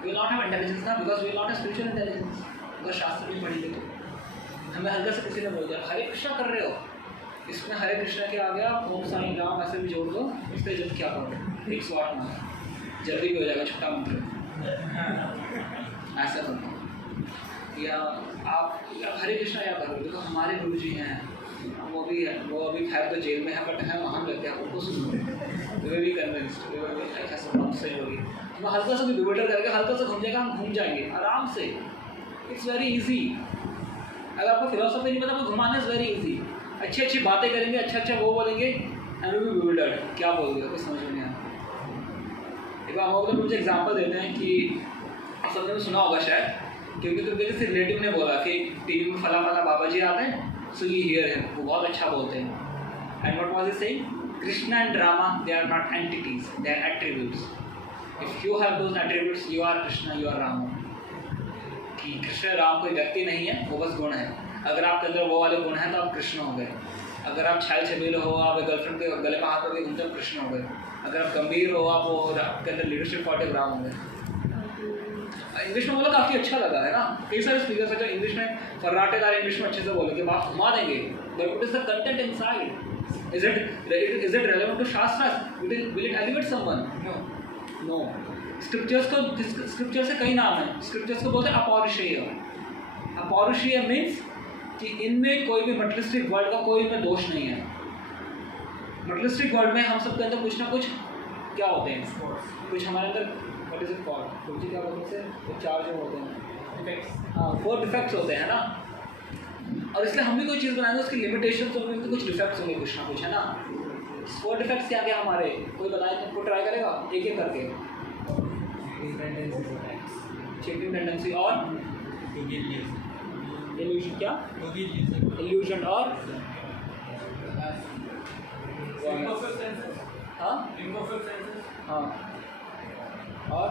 we will not have intelligence ना, because we will not have spiritual intelligence। अगर शास्त्र नहीं पढ़ेंगे तो हमें हल्का से किसी ने बोल दिया हरे कृष्णा कर रहे हो, इसमें हरे कृष्णा के आ गया ओम साईं राम ऐसे भी जोड़ दो, इससे जब क्या करो 108 मंत्र जल्दी भी हो जाएगा, छोटा मंत्र ऐसा करना। या आप हरे कृष्णा या करो, देखो हमारे गुरु जी हैं, वो अभी खैर तो जेल में है, बट है वहाँ रहते हैं, उनको सुनो वे भी कन्विंस्ड ऐसा बात सही होगी। तो हल्का सा भी डिबेटर करके हल्का सा घूम जाएगा, हम घूम जाएंगे आराम से। It's very easy. अगर आपको फिलोसफी नहीं पता तो घुमाना इज़ वेरी ईजी। अच्छी अच्छी बातें करेंगे, अच्छा वो बोलेंगे एंड वी बिल्डर क्या बोल दिया कुछ समझ में नहीं आता। एक बार हम लोग मुझे एग्जांपल देते हैं कि आप सबने सुना होगा शायद, क्योंकि तो किसी रिलेटिव ने बोला कि टीवी में फला बाबा जी आते हैं, सो यू हियर है, वो बहुत अच्छा बोलते हैं। And what was he saying, Krishna and Rama they are not entities, they are attributes. If you have those attributes you are Krishna, you are Rama. कि कृष्ण राम कोई व्यक्ति नहीं है, वो बस गुण है। अगर आपके अंदर वो वाले गुण हैं तो आप कृष्ण हो गए। अगर आप छाल छबीले हो, आप गर्लफ्रेंड के गले में हाथ रखके घूमते हो, कृष्ण हो गए। अगर आप गंभीर हो, आप वो आपके अंदर लीडरशिप क्वालिटी राम हो गए। इंग्लिश में बोला काफ़ी अच्छा लगा है ना, कई सारे स्पीकर्स हैं जो इंग्लिश में फर्राटेदार इंग्लिश में अच्छे से बोलेंगे, आप घुमा देंगे, but what is the content inside? Is it relevant to shastra? Will it elevate someone? No. Scripture से कई नाम है। स्क्रिप्चर्स को बोलते हैं अपौरुषेय। अपौरुषेय मीन्स कि इनमें कोई भी मटेरियलिस्टिक वर्ल्ड का कोई इनमें दोष नहीं है। मटेरियलिस्टिक वर्ल्ड में हम सबके अंदर कुछ ना कुछ क्या होते हैं, कुछ हमारे अंदर व्हाट इज इट कॉल्ड, कुछ क्या बोलते हैं, कुछ चार जो होते हैं, हाँ 4 डिफेक्ट्स होते हैं ना। और इसलिए हम भी कोई चीज़ बनाएंगे उसकी लिमिटेशंस होंगे, उसके कुछ डिफेक्ट्स होंगे, कुछ ना कुछ है ना। 4 डिफेक्ट्स क्या क्या हमारे, कोई बताए तो ट्राई करेगा एक एक करके। चेकिंग टेंडेंसी चेकिंग टेंडेंसी और टू बी इल्यूजन क्या टू बी इल्यूजन और हाँ हाँ और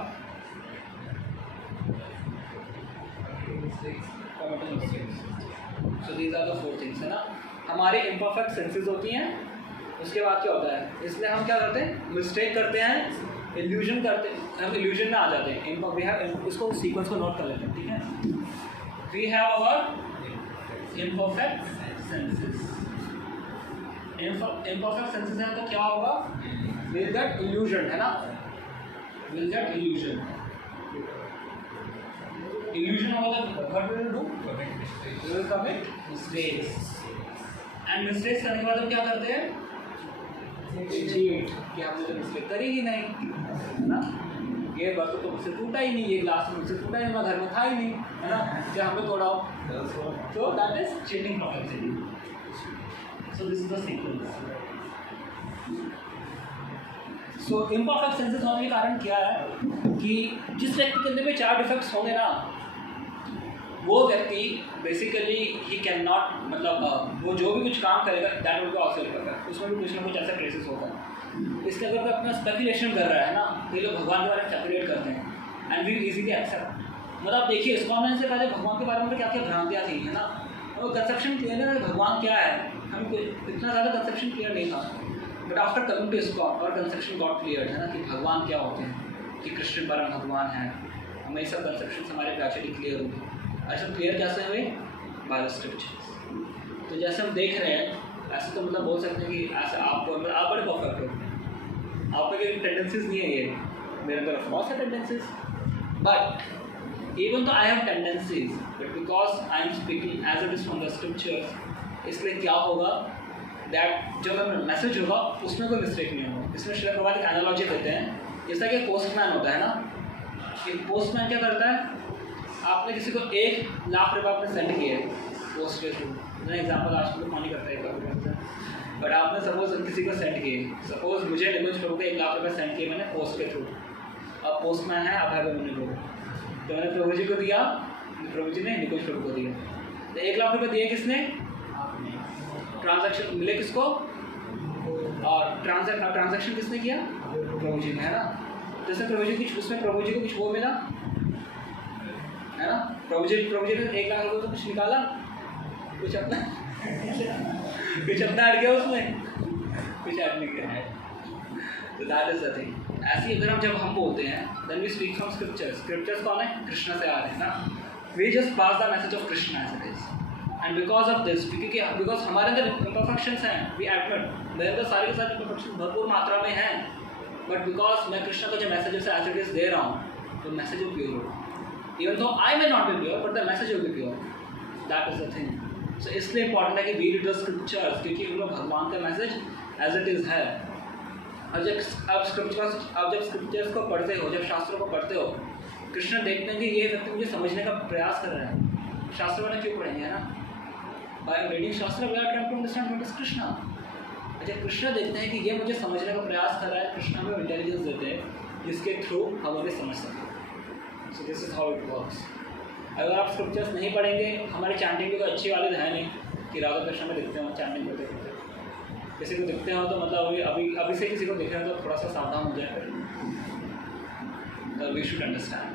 so these are the 4 things है ना हमारे इम्परफेक्ट सेंसेस होती हैं। उसके बाद क्या होता है इसलिए हम क्या करते हैं मिस्टेक करते हैं इल्यूजन करते हैं हम इल्यूजन में आ जाते हैं वी हैव इसको सीक्वेंस को नोट कर लेते हैं ठीक है we have our imperfect senses imperfect senses है तो क्या होगा विल गेट इल्यूजन है ना विल गेट इल्यूजन इल्यूजन होगा तो what will do we will commit mistakes and mistakes करने के बाद हम क्या करते हैं cheat कि हमने तो मिस्टेक करी ही नहीं है ना ये बर्तन तो मुझसे टूटा ही नहीं ये ग्लास मुझसे टूटा ही नहीं मैं घर में था ही नहीं है ना क्या हमें तोड़ा हो so that is cheating propensity so this is the sequence so imperfect senses होने के कारण क्या है कि जिस व्यक्ति के अंदर में 4 डिफेक्ट्स होंगे ना वो व्यक्ति बेसिकली ही कैन नॉट मतलब वो जो भी कुछ काम करेगा that will B also imperfect उसमें भी कुछ ना कुछ ऐसा ट्रेसेस होगा इसके अगर कोई अपना स्पेकुलेशन कर रहा है ना ये लोग भगवान के बारे में स्पेकुलेट करते हैं एंड वी इजीली एक्सेप्ट मतलब आप देखिए इस कॉन्फ्रेंस से पहले भगवान के बारे में क्या क्या भ्रांतियाँ थी है ना वो कंसेप्शन क्लियर है भगवान क्या है हम इतना ज़्यादा कंसेप्शन क्लियर नहीं था but after coming to ISKCON और कंसेप्शन गॉट क्लियर है ना कि भगवान क्या होते हैं कि कृष्ण परम भगवान है हमें सब कंसेप्शन हमारे ग्रेजुअली क्लियर हुए ऐसा क्लियर कैसे हुए बाय द स्क्रिप्चर्स तो जैसे हम देख रहे हैं ऐसे तो मतलब बोल सकते हैं कि ऐसे आप बड़े परफेक्ट हो आप पे टेंडेंसीज नहीं है ये मेरे तरफ बहुत से टेंडेंसीज बट इवन तो I have tendencies but because I am speaking as it is from the scriptures इसलिए क्या होगा दैट जो मैसेज होगा उसमें कोई मिस्टेक नहीं होगा इसमें श्रील प्रभुपाद एक एनालॉजी देते हैं जैसा कि पोस्टमैन होता है ना एक पोस्टमैन क्या करता है आपने किसी को 1 लाख रुपये आपने सेंड किए पोस्ट के थ्रू मैंने एग्जाम्पल आज को मानी करता है 1 लाख रुपये बट आपने सपोज किसी को सेंड किए सपोज मुझे निकुंज प्रभु को 1 लाख रुपये सेंड किए मैंने पोस्ट के थ्रू अब पोस्टमैन है अब है मुनि प्रभु तो मैंने प्रभु जी को दिया प्रभु जी ने निकुंज प्रभु को दिया तो 1 लाख रुपये दिए किसने ट्रांजैक्शन मिले किसको और ट्रांजैक्शन किसने किया प्रभु जी ने है ना जैसे प्रभु जी कुछ उसमें प्रभु जी को कुछ वो मिला है ना प्रभु जी ने 1 लाख रुपये तो कुछ निकाला कुछ अपना ऐड किया उसमें कुछ ऐड नहीं किया तो दैट इज द थिंग ऐसी अगर हम बोलते हैं then we speak from scriptures कौन है कृष्ण से आ रहे हैं ना we just pass the message of Krishna as it is and because of this because हमारे अंदर इम्परफेक्शंस हैं वी एडमिट मेरे अंदर सारे के सारे इम्परफेक्शन भरपूर मात्रा में हैं बट बिकॉज मैं कृष्ण का जो मैसेज है एज इट इज दे रहा हूँ तो मैसेज प्योर होगा even though I may not be pure, but the message will be pure. That is the thing. So इसलिए important है कि we read the scriptures क्योंकि हम लोग भगवान का मैसेज as it is है और जब स्क्रिप्चर्स को पढ़ते हो जब शास्त्रों को पढ़ते हो कृष्ण देखते हैं कि ये व्यक्ति मुझे समझने का प्रयास कर रहा है शास्त्र वाले क्यों पढ़ेंगे है ना by reading shastra we are trying to understand what is Krishna जब कृष्ण देखते हैं कि ये मुझे समझने का प्रयास कर रहा है कृष्ण हमें इंटेलिजेंस देते हैं जिसके थ्रू हम उन्हें समझ सकते हैं so this is how it works अगर आप स्क्रिप्चर्स नहीं पढ़ेंगे हमारी चैंटिंग भी तो अच्छी वाली है नहीं कि राधा कृष्ण में दिखते हो चैंटिंग करते करते किसी को दिखते हो तो मतलब अभी से किसी को दिख रहे हो तो थोड़ा सा सावधान हो जाए तो we should understand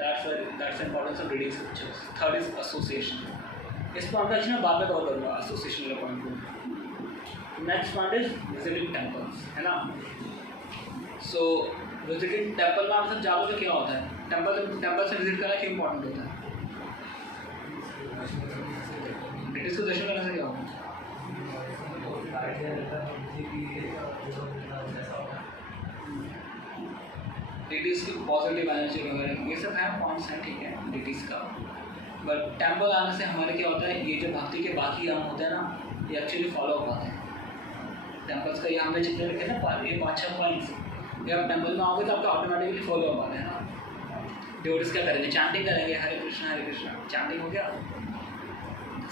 that's importance of reading scriptures third is association इस पॉइंट का मैं बाद में कवर करूँगा एसोसिएशन का point next point is visiting temples है ना सो विजिटिंग टेम्पल में आप सब जाओगे तो क्या होता है टेम्पल से विजिट करना क्यों इम्पोर्टेंट होता है ब्रिटिश को दर्शन करने से क्या होगा डिटीज़ की पॉजिटिव एनर्जी वगैरह ये सब है पॉइंट्स हैं ठीक है डिटीज़ का बट टेम्पल आने से हमारे क्या होता है ये जो भक्ति के बाकी रंग होते हैं ना ये एक्चुअली फॉलो हो पाते हैं टेम्पल्स का ये हमने जितने रखे ना ये 5-6 पॉइंट्स जब आप टेम्पल में आओगे तो आपका ऑटोमेटिकली फॉलो हो पाते हैं ना डिवोटीज क्या करेंगे चैंटिंग करेंगे हरे कृष्णा चैंटिंग हो गया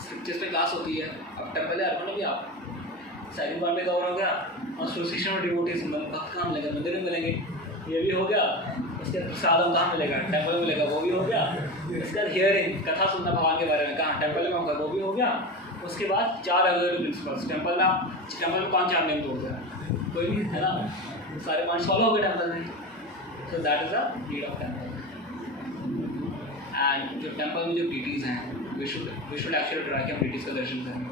स्क्रिप्चर्स पे क्लास होती है अब टेम्पल है अर्पण भी आप सेकंड पॉइंट में कवर हो गया और एसोसिएशन में डिवोटीज भक्त काम लेंगे मंदिर में मिलेंगे ये भी हो गया उसके बाद प्रसादम कहाँ मिलेगा, टेम्पल में मिलेगा, वो भी हो गया। उसके बाद हियरिंग, कथा सुनना भगवान के बारे में, कहाँ टेम्पल में होगा, वो भी हो गया। उसके बाद 4 अवेलेबल प्रिंसिपल्स, टेम्पल में 5 4 नियम हो गया, कोई नहीं है ना, सारे 5 फॉलो हो गए टेम्पल में। So that is the need of temple. And जो टेम्पल में जो डीटीज़ हैं, वी शुड एक्चुअली ट्राई कि हम डीटीज़ का दर्शन करें,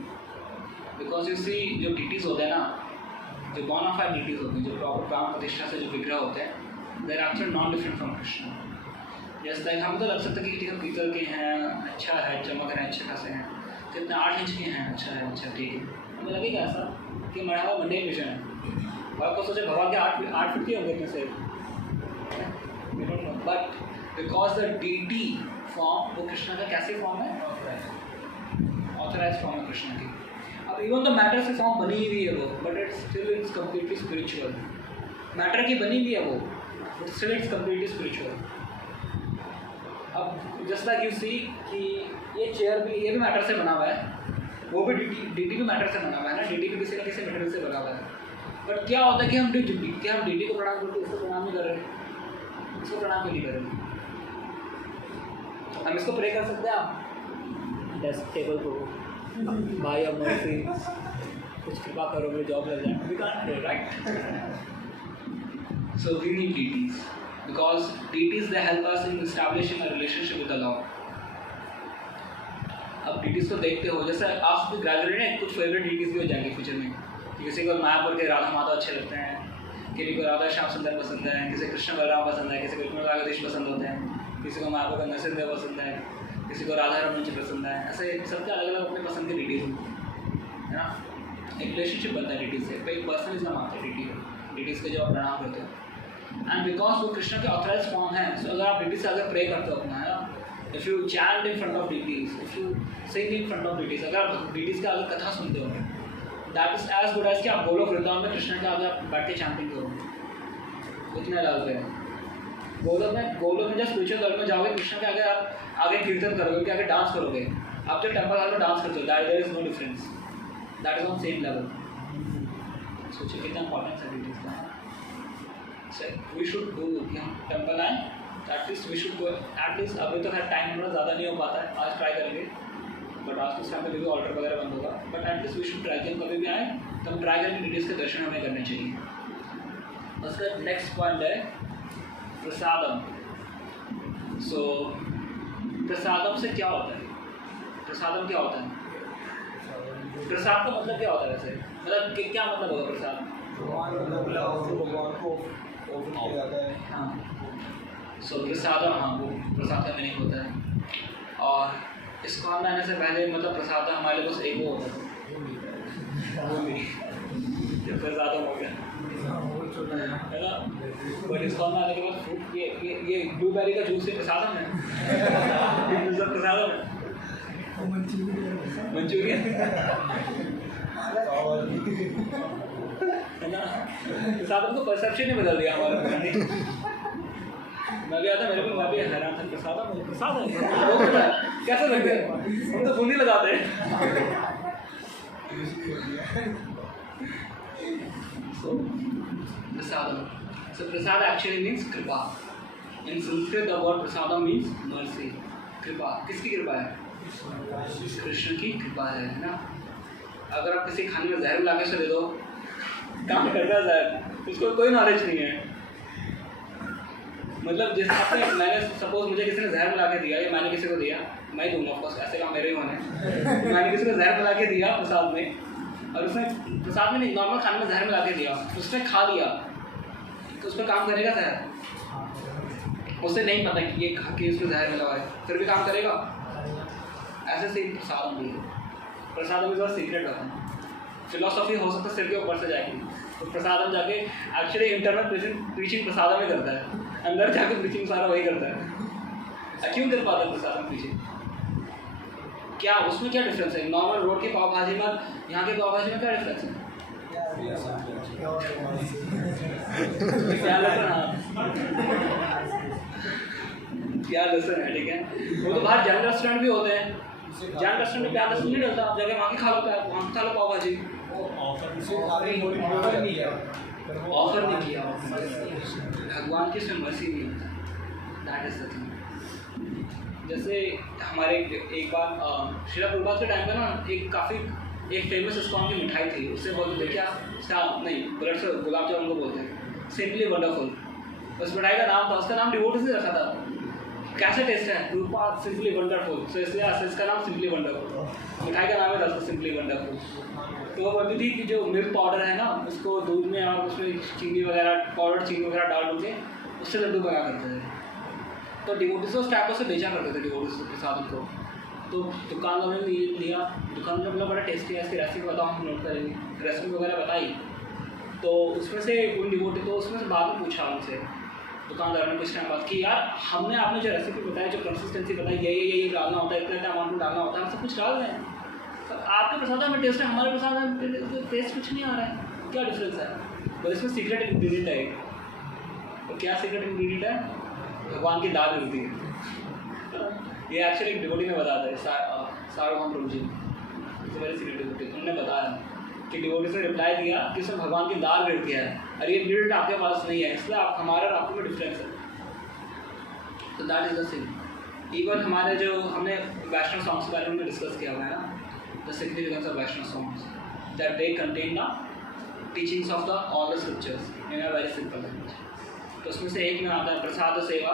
बिकॉज यू सी जो डीटीज़ होते हैं ना, जो बोनाफाइड डीटीज़ होते हैं, जो प्रॉपर प्राण प्रतिष्ठा से जो विग्रह होते हैं, they are actually not different from Krishna. जैसे लाइक हम तो लग सकता है कि ठीक है पीतल के हैं, अच्छा है, चमक रहे हैं, अच्छे खासे हैं, कितने 8 इंच के हैं, अच्छा है, अच्छा ठीक है, हमें लगेगा ऐसा कि मरा हुआ मंडे मिशन है। और आपको सोचे भगवान के 8 फीट के होंगे इतने से, but because the deity form वो कृष्ण का कैसे फॉर्म है, ऑथराइज फॉर्म है कृष्ण की। अब इवन तो मैटर से फॉर्म बनी हुई है वो, but it's completely spiritual. Matter की बनी हुई है वो, but still it's completely spiritual. अब जस्ट लाइक यू सी कि ये चेयर भी, ये भी मैटर से बना हुआ है, वो भी डीटी भी मैटर से बना हुआ है ना, डीटी भी किसी न किसी मटेरियल से बना हुआ है। बट क्या होता है कि हम डीटी को प्रणाम करते, इसको प्रणाम नहीं कर रहे, इसको प्रणाम क्यों नहीं कर रहे? हम इसको प्रे कर सकते हैं, आप डेस्क टेबल को, भाई अब मर्सी कुछ कृपा करो मेरी जॉब लग जाए, we can't pray, right? So we need deities because deities they help us in establishing a relationship with the Lord. अब deities को देखते हो, जैसे आप ग्रेजुएट हैं, कुछ फेवरेट deities भी हो जाएंगे फ्यूचर में। किसी को मायापुर के राधा माता अच्छे लगते हैं, किसी को राधा श्याम सुंदर पसंद है, किसी को कृष्ण बलराम पसंद है, किसी को कृष्ण राधाकृष्ण पसंद होते हैं, किसी को मायापुर का नरसिंह पसंद है, किसी को राधा रमन जी पसंद है। ऐसे सबके अलग अलग अपने पसंद के deities है ना। एक रिलेशनशिप बनता है deities से, एक पर्सनलिज्म आता है deities के जो आप प्रणाम करते हो। एंड बिकॉज वो कृष्ण के ऑथराइज फॉर्म है, सो अगर आप डीटीज से अगर प्रे करते हो अपना, if you chant in front of deities, if you sing in front of deities, अगर आप डीटीज का अगर कथा सुनते हो, that is as good as कि आप गोलोक वृंदावन में कृष्ण का अगर बैठ के चैंटिंग करो, उतने लेवल पे है। गोलोक में जब स्पिरिचुअल वर्ल्ड में जाओगे, कृष्ण के आगे आप आगे कीर्तन करोगे, उनके आगे डांस करोगे, आप जब टेम्पल हॉल में डांस करते हो, there is no difference, that is on same level. सोचिए कितना इंपॉर्टेंस है डीटीज का। So we should do कि हम टेम्पल आए, at least we should go, at least अभी तो खैर टाइम हमारा ज़्यादा नहीं हो पाता है, आज ट्राई करेंगे, बट आज तो टाइम पे भी ऑल्टर वगैरह बंद होगा, but at least we should try कि हम कभी भी आए तो हम ट्राई करके डीटीज के दर्शन हमें करने चाहिए। उसका नेक्स्ट पॉइंट है प्रसादम। सो प्रसादम से क्या होता है, प्रसादम क्या होता है, प्रसाद का मतलब क्या होता है वैसे, मतलब क्या मतलब होगा प्रसाद? भगवान को किया जाता है। हाँ, सो प्रसादम, हाँ वो प्रसाद का मीनिंग होता है। और इसको हम लाने से पहले मतलब प्रसाद हमारे पास एक वो होता था, वो भी प्रसादम हो गया है ना, बट इसको हम लाने के बाद फ्रूट ये ब्लूबेरी का जूस से प्रसादम है, प्रसादम है, मंचूरियन है ना। प्रसादम को परसेप्शन ही बदल दिया हमारा। मैं भी आता, मेरे को मैं भी हैरान था, प्रसादम प्रसाद कैसे लगते हैं, हम तो बूंदी लगाते हैं। प्रसादम, so प्रसाद actually means कृपा। In Sanskrit the word prasadam means mercy, कृपा। किसकी कृपा है? कृष्ण की कृपा है ना। अगर आप किसी खाने में जहर मिला के दे दो, काम करता है जहर, उसको कोई नॉलेज नहीं है। मतलब जिस आपने, मैंने सपोज मुझे किसी ने जहर मिला के दिया, या मैंने किसी को दिया, मैं ही दूंगा ऑफकोर्स, ऐसे काम मेरे ही होने। मैंने किसी को जहर मिला के दिया प्रसाद में, और उसने प्रसाद में नहीं, नॉर्मल खाने में जहर मिला के दिया, उसने खा लिया, तो उस पर काम करेगा जहर? उसे नहीं पता कि ये खा के उसमें जहर मिला हुआ है, फिर भी काम करेगा। ऐसे से प्रसादम भी है, प्रसादम इज सीक्रेट होता है। फिलोसॉफी हो सकता है सिर के ऊपर से जाएगी, तो प्रसादम जाके एक्चुअली इंटरनल प्रीचिंग प्रसादम ही करता है, अंदर जाके प्रीचिंग सारा वही करता है। क्यों कर पाता है प्रसादम प्रीचिंग? क्या उसमें क्या डिफरेंस है नॉर्मल रोड की पाव भाजी में, यहाँ की पाव भाजी में क्या डिफरेंस है? क्या लेसन है, ठीक है। वो तो बाहर जैन रेस्टोरेंट भी होते हैं, जैन रेस्टोरेंट में प्याज लहसुन नहीं डलता, आप जाके वहाँ की खा लो, वहाँ की खा लो पाव भाजी। ऑफर नहीं किया, भगवान की इसमें मर्सी नहीं होता। That is the thing. जैसे हमारे एक बार श्रीला प्रभुपाद के टाइम पे ना एक फेमस इस्कॉन की मिठाई थी, उससे बोलते थे क्या नहीं ब्लड से गुलाब जामुन को बोलते हैं, सिंपली वंडरफुल। उस मिठाई का नाम था, उसका नाम डिवोटी से रखा था। कैसा टेस्ट है प्रभुपाद सिंपली वंडरफुल, तो इसलिए इसका नाम सिंपली वंडरफुल, मिठाई का नाम है था सिंपली वंडरफुल। तो वो बोलती थी कि जो मिल्क पाउडर है ना उसको दूध में और उसमें चीनी वगैरह पाउडर चीनी वगैरह डाल के उससे लड्डू बना करते थे। तो डिवोटीज उस टाइप से बेचा करते थे डिवोटीज के साथ उनको। तो दुकान वाले ने लिया, दुकान में बोला बड़ा टेस्टी है, इसकी रेसिपी बताओ, हम नोट करेंगे, रेसिपी वगैरह बताई। तो उसमें से उन डिवोटी तो उसमें से बाद में पूछा उनसे दुकानदार ने कुछ टाइम बाद कि यार हमने आपने जो रेसिपी बताई, जो कंसिस्टेंसी बताई, ये डालना होता है, इतना अमाउंट में डालना होता है, हम सब कुछ डाल रहे हैं, तो आपके प्रसाद में टेस्ट है, हमारे प्रसाद में टेस्ट कुछ नहीं आ रहा है, क्या डिफरेंस है? तो इसमें सीक्रेट इंग्रीडियंट है। तो क्या सीक्रेट इंग्रीडियंट है? भगवान की दाल मिलती है। ये एक्चुअली एक डिवोटी में बताता है, सार्वभौम प्रभु जी, मेरे सीक्रेट डिवोटी, उन्होंने बताया कि डिवोटी से रिप्लाई दिया कि उसमें भगवान की दाल मिलती है और ये इंग्रीडियंट आपके पास नहीं है, इसलिए आप हमारा और आपको में डिफरेंस है। तो that is the thing. Even हमारे जो हमने वैष्णव सॉन्ग्स के बारे में डिस्कस किया हुआ है ना, the significance of Vaishnava songs, that they contain the teachings of the all the scriptures in a very simple language. तो उसमें से एक में आता है प्रसाद सेवा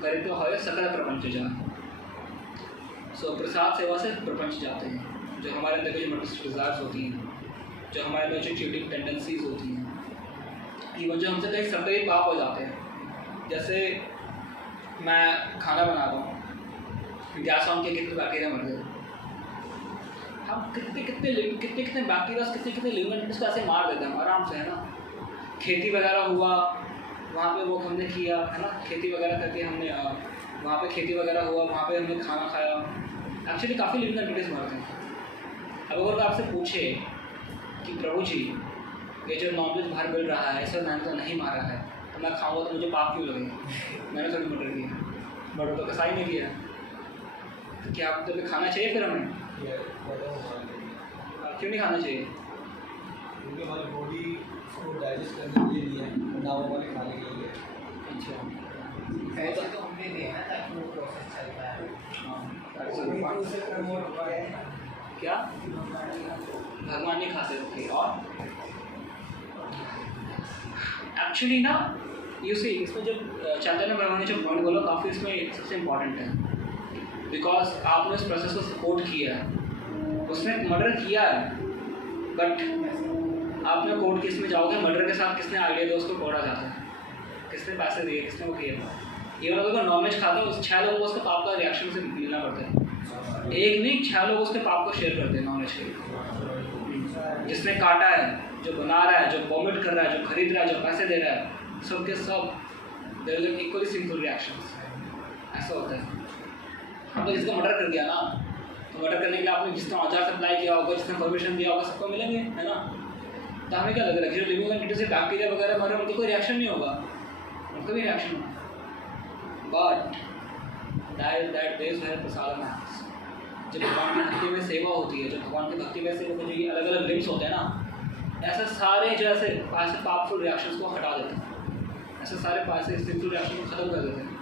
करे तो है सकल प्रपंच जान। सो प्रसाद सेवा से प्रपंच जाते हैं, जो हमारे अंदर की जो मटेरियल डिजायर्स होती हैं, जो हमारे अंदर जो चीटिंग टेंडेंसीज होती हैं, इवन जो हमसे कहीं सबके पाप हो जाते हैं। जैसे मैं खाना बना रहा हूँ, गैस ऑन के कितने बैक्टीरिया मर गए, हम कितने बैक्टीरिया कितने लिमिट इसको ऐसे मार देते हैं आराम से, है ना। खेती वगैरह हुआ वहाँ पे वो हमने किया, है ना, खेती वगैरह करके हमने वहाँ पे खेती वगैरह हुआ, वहाँ पे हमने खाना खाया, एक्चुअली काफ़ी लिविंग एंटिटीज मरते हैं। अब अगर आपसे पूछे कि प्रभु जी ये जो नॉनवेज बाहर मिल रहा है इसे मैंने तो नहीं मारा है, तो मैं खाऊंगा तो मुझे पाप क्यों लगेगा? मैंने थोड़ी मर्डर किया, मर्डर तो कसाई ने किया, तो क्या आप तो खाना चाहिए फिर हमें? क्यों नहीं खाना चाहिए? क्योंकि हमारी बॉडी को डाइजेस्ट करने के लिए ना हमारे खाने के लिए। अच्छा, ऐसे तो हमने दिया ना ताकि वो प्रोसेस चलता है। हाँ, उसे प्रमोट करें क्या भगवान नहीं खाते थे? और एक्चुअली ना यू सी इसमें जब चैतन्य प्रभु ने जो पॉइंट बोला काफ़ी इसमें सबसे इम्पॉर्टेंट है, बिकॉज आपने उस प्रोसेस को सपोर्ट किया है, उसने मर्डर किया है, बट आपने कोर्ट केस में जाओगे, मर्डर के साथ किसने आइडिया दिया उसको कोर्ट आ जाता है, किसने पैसे दिए, किसने वो किया। इवन अगर नॉनवेज खाता है, उस 6 लोगों को उसके पाप का रिएक्शन से मिलना पड़ता है, एक नहीं 6 लोग उसके पाप को शेयर करते हैं नॉनवेज के। जिसने काटा है, जो बना रहा है, जो वॉमिट कर रहा है, जो खरीद रहा है, जो पैसे दे रहा है, सबके सब there is an equally simple reactions. ऐसा होता है। हम तो जिसको मर्डर कर दिया ना, तो मर्डर करने के लिए आपने जिसने औजार सप्लाई किया होगा, जिसने परमिशन दिया होगा, सबको मिलेंगे, है ना। तो हमें क्या लग रहा है कि जो लिविंग एंटिटी से बैक्टीरिया वगैरह मर रहे हैं उनको कोई रिएक्शन नहीं होगा, उनको भी रिएक्शन होगा, बट दैट देश है प्रसाद में। जब भगवान की भक्ति में सेवा होती है, जब भगवान की भक्ति में सेवा जो ये अलग अलग लिम्स होते हैं ना, ऐसे सारे जो ऐसे पापफुल रिएक्शंस को हटा देते हैं, ऐसे सारे ऐसे सिंपल रिएक्शन को ख़त्म कर देते हैं।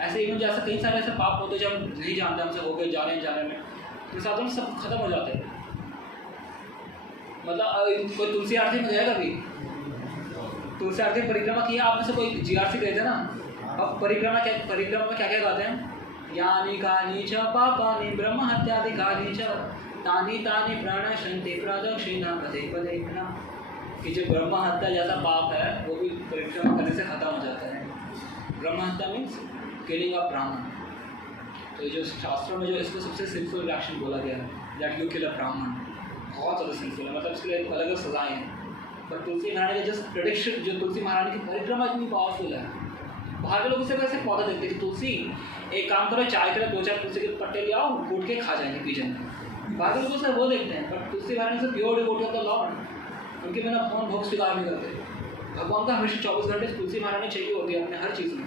ऐसे इवन जैसे कई सारे ऐसे पाप होते हैं जो हम नहीं जानते, हमसे हो गए जाने में, प्रसाद में सब खत्म हो जाते हैं। मतलब कोई तुलसी आरती में गया कभी? तुलसी आरती परिक्रमा किया आपने से? कोई GRC गए थे ना, अब परिक्रमा में क्या क्या गाते हैं? यानी कानी च पापानि ब्रह्म हत्यादिकानि च तानि तानि प्रणश्यन्ते प्रदक्षिणा पदे पदे, है ना। कि जो ब्रह्म हत्या जैसा पाप है वो भी परिक्रमा करने से खत्म हो जाता है। ब्रह्म हत्या मीन्स किलिंग ऑफ ब्राह्मण। तो जो शास्त्रों में जो इसको सबसे सिंपल रिएक्शन बोला गया है, दैट यू किल अ ब्राह्मण, बहुत ज़्यादा सिंपल है, मतलब इसके लिए अलग अलग सजाएँ हैं। बट तुलसी महारानी के जस्ट प्रेडिक्शन, जो तुलसी महारानी की परिक्रमा इतनी पावरफुल है, बाहर के लोग उसे वैसे पौधा देखते कि तुलसी एक काम करो, चाय के लिए 2-4 तुलसी के पत्ते ले आओ, कूट के खा जाएंगे, पी जाएंगे। बाहर के लोग उसे वो देखते हैं, बट तुलसी महारानी से pure devotee of the Lord, उनके बिना कौन भोग स्वीकार नहीं करते। भगवान का हमेशा 24 घंटे तुलसी महारानी चाहिए होती है अपने हर चीज़ में।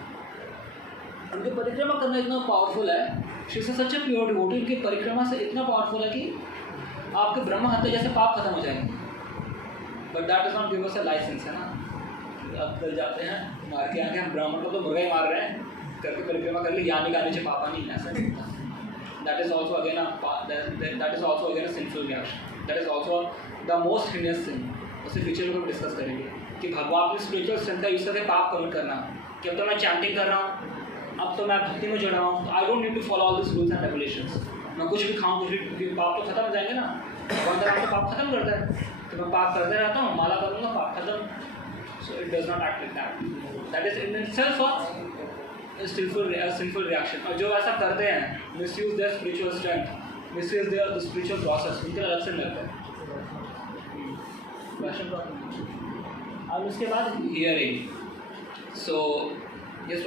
उनकी परिक्रमा करना इतना पावरफुल है, she is such a pure devotee, उनकी परिक्रमा से इतना पावरफुल है कि आपके ब्रह्म हत्या जैसे पाप खत्म हो जाएंगे। But that is not give us a licence, है ना। अब चल जाते हैं मार के आके, हम ब्राह्मण को तो मुर्गा ही मार रहे हैं, करके परिक्रमा कर ली, यहाँ नहीं नीचे पापा नहीं, ऐसा नहीं होता। That is also again a sinful reaction, that is also the most heinous thing. उसे फ्यूचर में डिस्कस करेंगे कि भगवान की स्पिरिचुअल स्ट्रेंथ का यूज करके पाप कम करना, कि अब तो मैं चैंटिंग कर रहा हूँ, अब तो मैं भक्ति में जुड़ रहा हूँ, I don't need to follow all this rules and regulations. मैं कुछ भी खाऊँ, कुछ भी, पाप तो खत्म हो जाएंगे ना, भगवान का तो पाप खत्म करता है, तो मैं पाप करते रहता हूँ, माला करूँगा, पाप खत्म। So it does not act like that, that is in itself a sinful reaction. और जो ऐसा करते हैं, misuse their spiritual strength, misuse their spiritual process, उनके अलग से मिलता है। और उसके बाद हियरिंग। सो यस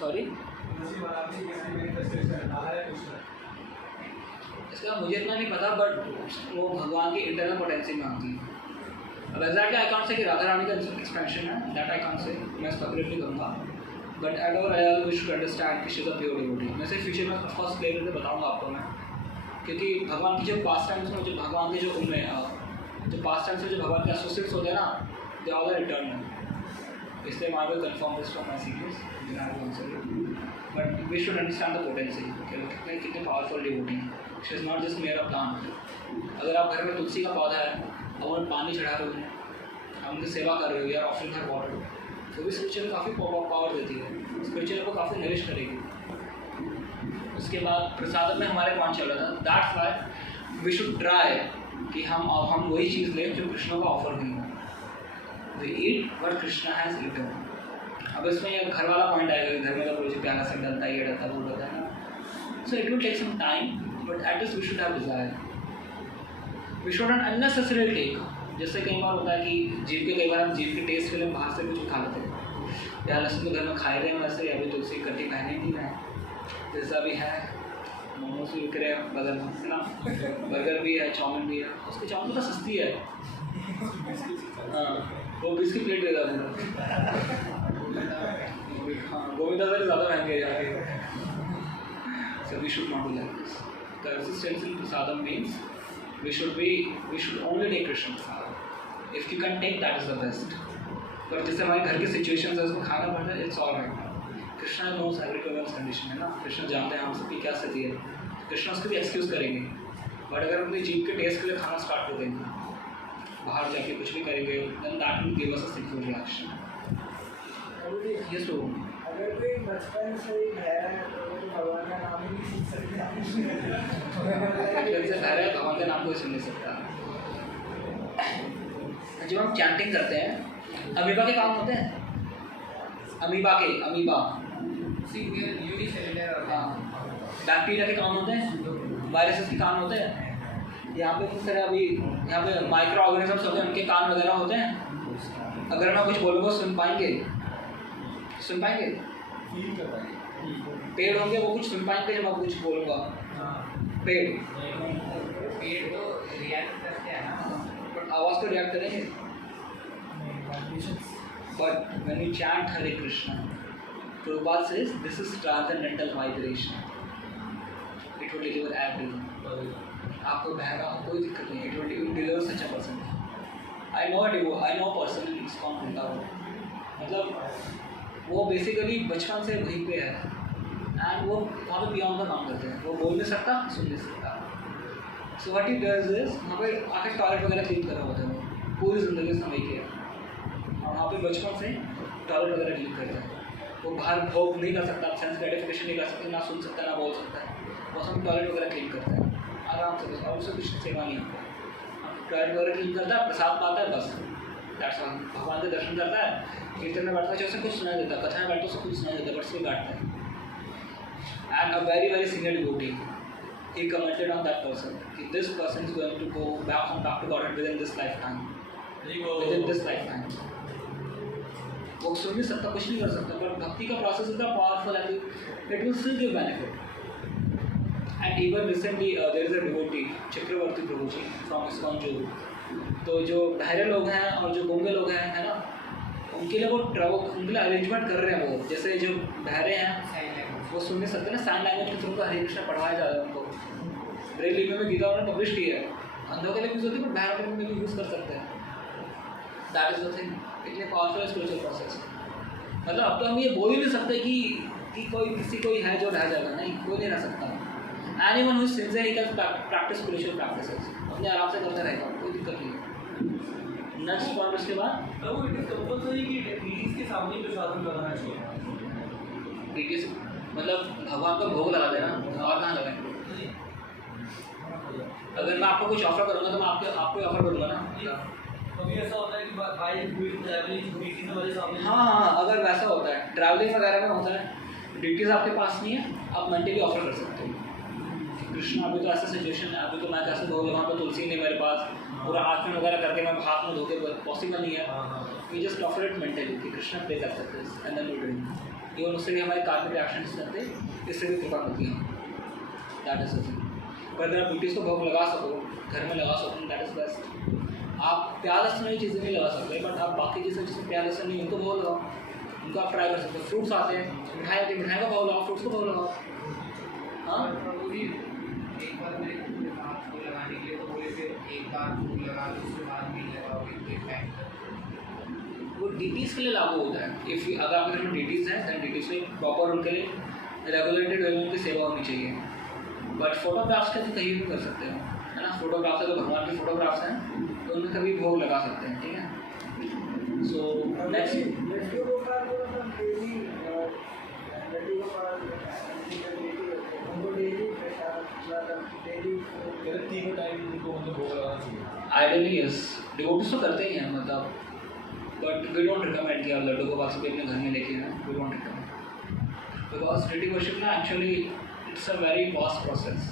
सॉरी, इसका मुझे इतना नहीं पता, बट वो भगवान की इंटरनल पोटेंसी में आती है। अब एग्जैक्टली आई कांट से कि राधा रानी का एक्सपेंशन है, दैट आई कांट से, मैं स्पेकुलेट नहीं करूँगा, but at over I wish to understand कि she is a pure devotee. मैं से फ्यूचर में फर्स्ट क्लियर करके बताऊँगा आपको मैं, क्योंकि भगवान की जो पास्ट टाइम्स में, जो भगवान के जो उनमें जो पास्ट टाइम्स में जो भगवान के एसोसिएट्स होते हैं ना, दे ऑल आर इटर्नल। इसलिए I will confirm this from my secrets, but we should understand the potency कि कितने पावरफुल डिवोटी हैं। She is not just mere a plant. अगर आप घर में तुलसी का पौधा है और उन्हें पानी चढ़ा रहे हो, आप उनकी सेवा कर रहे हो, या ऑफरिंग हर वाटर, तो भी स्पिरिचुअल काफ़ी पावर देती है, स्पिरिचुअल को काफ़ी नरिश करेगी। उसके बाद प्रसाद में हमारे पॉइंट चल रहा था, that's why we should try कि हम वही चीज़ लें जो कृष्ण का ऑफर हुई है। We eat what Krishna has eaten. अब इसमें ये घर वाला पॉइंट आएगा कि घर में तो कुछ प्यारा से डलता है, ये डलता है, वो डलता है ना, so it will take some time, but at least we should have desire. We should not unnecessarily take. जैसे कई बार होता है कि जीभ के, कई बार हम जीभ के टेस्ट के लिए बाहर से कुछ खा लेते हैं, या लहसुन तो घर में खाए रहे हैं वैसे, अभी तुलसी कट्टी पहने नहीं रहे, जैसा भी है, मोमोज भी बिक रहे हैं बगल में, है ना, बर्गर भी है, चाउमीन भी है, उसकी चाउमीन तो सस्ती है, हाँ, वो 20 की प्लेट दे देता है, हाँ, गोविंदा से ज़्यादा महंगे जाके। So we should not do like this. The resistance in prasadam means we should only take Krishna prasadam. If you can take, that is the best. पर जैसे हमारे घर की सिचुएशन है, उसमें खाना पड़ता है, it's all right. Krishna knows everyone's condition, है ना, कृष्ण जानते हैं हम सबकी क्या स्थिति है, कृष्ण उसको भी एक्सक्यूज़ करेंगे। बट अगर अपनी जीभ के टेस्ट के लिए खाना स्टार्ट कर देंगे, बाहर जाके कुछ भी करेंगे, then that will give us a simple reaction. Yes वो अगर कोई बचपन से ही है तो भगवान का नाम ही नहीं सुन सकता, भगवान का नाम कोई सुन नहीं सकता। जब हम चैंटिंग करते हैं, अमीबा के काम होते हैं, अमीबा हाँ, बैक्टीरिया के काम होते हैं, वायरसेस के काम होते हैं, यहाँ पे किस तरह अभी यहाँ पे माइक्रो ऑर्गेनिजम्स होते हैं, उनके कान वगैरह होते हैं। अगर मैं कुछ बोलूँगा सुन पाएंगे? पेड़ होंगे, वो कुछ सुन पाएंगे जब मैं कुछ बोलूँगा? पेड़ तो रिएक्ट करते हैं ना, बट आवाज़ तो रिएक्ट करेंगे। But when you chant Hare Krishna, Prabhupada says this is transcendental vibration. It will deliver everyone. आपको बहरा हो कोई दिक्कत नहीं, it will deliver such a person. I know a person in ISKCON Vrindavan, मतलब वो बेसिकली बचपन से वहीं पे है, एंड वो वहाँ पे बियॉन्ड का काम करते हैं, वो बोल नहीं सकता, सुन नहीं सकता। So what he does is, वहाँ पे आके टॉयलेट वगैरह क्लीन कर रहे होते हैं, वो पूरी ज़िंदगी से वहीं के, और वहाँ पे बचपन से टॉयलेट वगैरह क्लीन करते हैं। वो बाहर भोग नहीं कर सकता, सेंस ग्रेटिफिकेशन नहीं कर सकता, ना सुन सकता, ना बोल सकता है, बस हम टॉयलेट वगैरह क्लीन करते हैं आराम से, बस और उससे कुछ सेवा नहीं होता। टॉयलेट वगैरह क्लीन करता है, प्रसाद पाता है, बस दैट्स ऑल। भगवान के दर्शन करता है, कीर्तन में बैठता है, उसे कुछ सुनाई देता, कथा में बैठता है, उसे कुछ सुनाई देता, बट से बैठता है। And a very very senior devotee, he commented on that person कि this person is going to go back to God within this lifetime, वो सुन नहीं सकता, कुछ नहीं कर सकता, पर भक्ति का प्रोसेस इतना पावरफुल है कि it will still give benefit. And even recently there is a devotee Chakravarti Prabhu ji from ISKCON जो, तो जो बहरे लोग हैं और जो गूंगे लोग हैं, है ना, उनके लिए वो उनके लिए अरेंजमेंट कर रहे हैं। वो जैसे जो बहरे हैं वो सुन नहीं सकते ना, साइन लैंग्वेज के थ्रू हरे कृष्ण पढ़ाया जा रहा है उनको। ब्रेल लिपि में गीता उन्होंने पब्लिश की है, अंधों के लिए यूज़ होती है, पर बहरों के लिए भी यूज़ कर सकते हैं। That is the thing. इतने पावरफुल स्पिरिचुअल प्रोसेस। मतलब अब तो हम ये बोल ही नहीं सकते कि कोई है जो रह जाएगा, नहीं, कोई नहीं रह सकता। Anyone who is sincere he can practice spiritual practices, अपने आराम से करता रहेगा, कोई दिक्कत नहीं है। नेक्स्ट पॉइंट उसके बाद तो वो इट इज कंपल्सरी कि डीटीज के सामने ही प्रसाद लगाना चाहिए। डीटीज मतलब भगवान को भोग लगा देना, और कहाँ लगाएं? अगर मैं आपको कुछ ऑफर करूँगा तो मैं आपको ऑफर करूँगा ना। कभी ऐसा होता है कि भाई ट्रैवलिंग डीटीज हमारे सामने। हाँ, अगर वैसा होता है ट्रैवलिंग वगैरह में होता है, डीटीज आपके पास नहीं है, आप मेंटली ऑफर कर सकते हो। कृष्णा अभी तो ऐसा सिचुएशन है, अभी तो मैं कैसे भोग लगाऊँ, तो तुलसी नहीं मेरे पास, पूरा आचमन वगैरह करके मैं हाथ में धोके पॉसिबल नहीं है। We just offer it mentally कि Krishna please accept this and then we do. Even उससे भी हमारे कार्मिक रिएक्शंस करते, इससे भी कृपा होती है। That is it. पर अगर आप डीटीज को भोग लगा सको, घर में लगा सको, दैट इज बेस्ट। आप प्याज लहसुन वाली चीज़ें नहीं लगा सकते, बट आप बाकी चीज़ें जैसे प्याज लहसुन नहीं, उनको भोग लगाओ, उनको आप ट्राई कर सकते हो। फ्रूट्स आते हैं, मिठाई आती है, मिठाई का भोग लगाओ, फ्रूट्स को भोग लगाओ। हाँ, एक बार मेरे हाथ को लगाने के लिए तो बोले फिर एक बार फूल लगा दो, उसके बाद भी लगाओगे एक टाइम तक। वो डीटीज के लिए लागू होता है। इफ़ अगर आपके घर में डीटीज हैं, दैन डीटीज में प्रॉपर उनके लिए रेगुलेटेड वे में उनकी सेवा होनी चाहिए। बट फोटोग्राफ्स का तो कहीं भी कर सकते हो, है ना। फोटोग्राफ्स है तो भगवान की फोटोग्राफ्स हैं, तो उनमें कभी भोग लगा सकते हैं, ठीक है। सो नेक्स्ट लड्डू गोपाल को मतलब डेली लड्डू गोपाल उनको डेली प्रसाद डेली मेरे तीनों टाइम उनको मतलब भोग लगाना चाहिए। आइडियली यस, डिवोटीज तो करते ही हैं, मतलब बट वी डोंट रिकमेंड कि आप लड्डू गोपाल से भी अपने घर में लेके आए, we don't recommend, because deity worship ना actually it's a very vast process.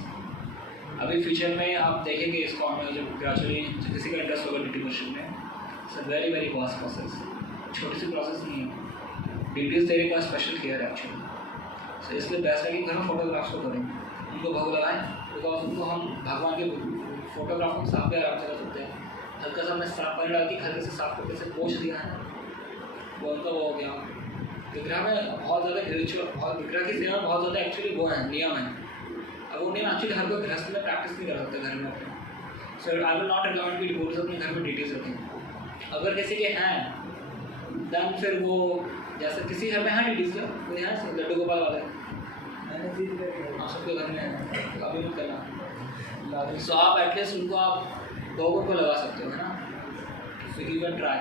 अभी फ्यूचर में आप देखेंगे इसको में जब ग्रेजुअली किसी का इंटरेस्ट होगा डिटी वर्शिप में, it's a very very vast process, छोटी सी प्रोसेस नहीं है। डीटीज तेरे का स्पेशल केयर है एक्चुअली। सो इसलिए बेस्ट है कि घर में फोटोग्राफ्स को करें, उनको भोग लगाएं, बिकॉज उनको हम भगवान के फोटोग्राफ को साफ भी आराम से कर सकते हैं। हल्का सा हमने साफ पानी डाल के हल्के से साफ करके से पोंछ दिया है, वो उनका वो हो गया। विग्रह में बहुत ज़्यादा रिचुअल, बहुत विग्रह की सेवा बहुत ज़्यादा एक्चुअली वो है, नियम है। अब वो नियम एक्चुअली हर कोई गृहस्थ में प्रैक्टिस नहीं कर सकते घर में अपने। सो आई विल नॉट रिकमेंड कि डिवोटीज अपने घर में डीटीज रखें। अगर किसी के हैं दैन फिर वो, जैसे किसी घर में है डीटीज का, कोई है लड्डू गोपाल वाले, मैंने जीत कर आप सबके घर में है, तो अभी मत करना। सो आप एटलीस्ट उनको आप भोगों को लगा सकते हो, है ना। So you can try,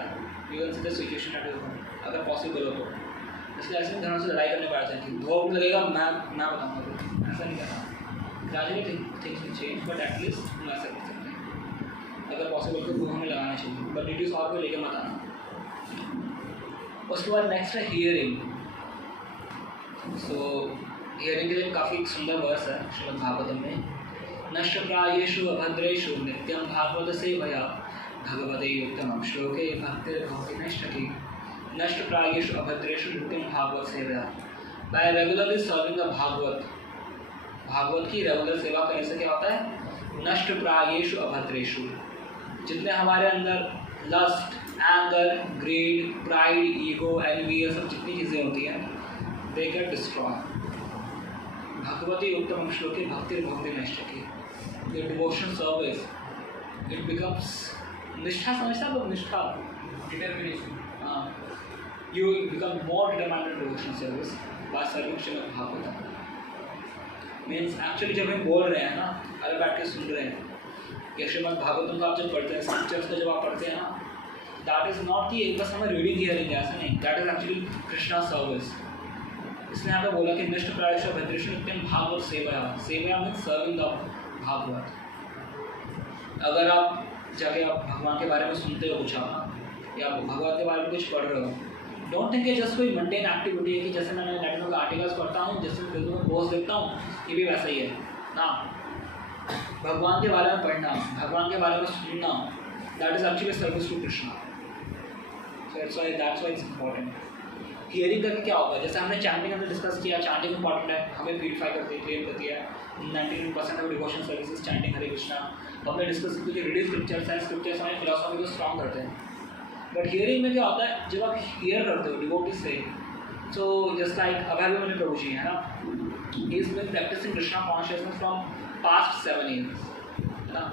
you can see the situation at your home, अगर पॉसिबल हो तो। इसलिए ऐसे घरों से लड़ाई करने पड़ जाती है, भोग लगेगा मैं बताऊँगा, ऐसा नहीं करना। Gradually things will change, but at least हम ऐसा कर सकते हैं। अगर पॉसिबल तो वो हमें लगाना चाहिए, बट डिटीज और को लेकर मत आना। उसके बाद नेक्स्ट है हियरिंग। सो हियरिंग के लिए काफ़ी सुंदर वर्स है श्रीमद् भागवतम में। नष्टप्रायेषु अभद्रेषु नित्यं भागवत सेवया भगवते उत्तमं श्लोके भक्तिर्भवति नष्टकी। नष्टप्रायेषु अभद्रेषु नित्यं भागवत सेवया। By regularly serving the Bhagavat, Bhagavat की रेगुलर सेवा करने से क्या होता है? नष्ट प्रायेषु अभद्रेषु, जितने हमारे अंदर lust, anger, greed, pride, ego, envy, ये सब जितनी चीज़ें होती हैं, दे गेट डिस्ट्रॉय। भगवती उत्तम श्लोके भक्तिर्भवति नष्टकी। Your devotional service it becomes nishtha, समझता है लोग निष्ठा, determination. You become more determined in devotional service by serving Shrimad Bhagavatam. Means actually जब हम बोल रहे हैं ना, अरे बैठ के सुन रहे हैं कि श्रीमद् भागवतम को आप जब पढ़ते हैं, स्क्रिप्चर्स को जब आप पढ़ते हैं ना, दैट इज़ नॉट कि बस हमें रीडिंग हियरिंग ऐसा नहीं, that is actually Krishna service. इसने यहाँ पे बोला कि निष्ठ प्रायेषु अभद्रेषु नित्यं भागवत सेवया। सेवया मीन्स सर्विंग द भागवत। अगर आप जाके आप भगवान के बारे में सुनते हो कुछ आप, या भगवान के बारे में कुछ पढ़ रहे हो, डोंट थिंक ये जस्ट कोई मंडेन एक्टिविटी है कि जैसे मैंने नेट में आर्टिकल्स पढ़ता हूँ, जैसे फेसबुक में पोस्ट देखता हूँ, ये भी वैसा ही है ना। भगवान के बारे में पढ़ना, भगवान के बारे में सुनना, that is actually service to Krishna. So that's why it's important. Hearing करके क्या होगा, जैसे हमने चैंटिंग हमने डिस्कस किया, चैंटिंग इंपॉर्टेंट है, हमें प्यूरीफाई करती है, क्लियर करती है। 99% of devotion services chanting Hare Krishna. तो हमने डिस्कस की जो रीडिंग स्क्रिप्चर्स हैं, स्क्रिप्चर्स हमें फिलोसफी को स्ट्रॉन्ग करते हैं। बट हियरिंग में क्या होता है, जब आप हियर करते हो डिवोटी से, सो जस्ट लाइक अभयभिमन्यु प्रभु जी है ना, he is been practising Krishna consciousness from past 7 years, है ना।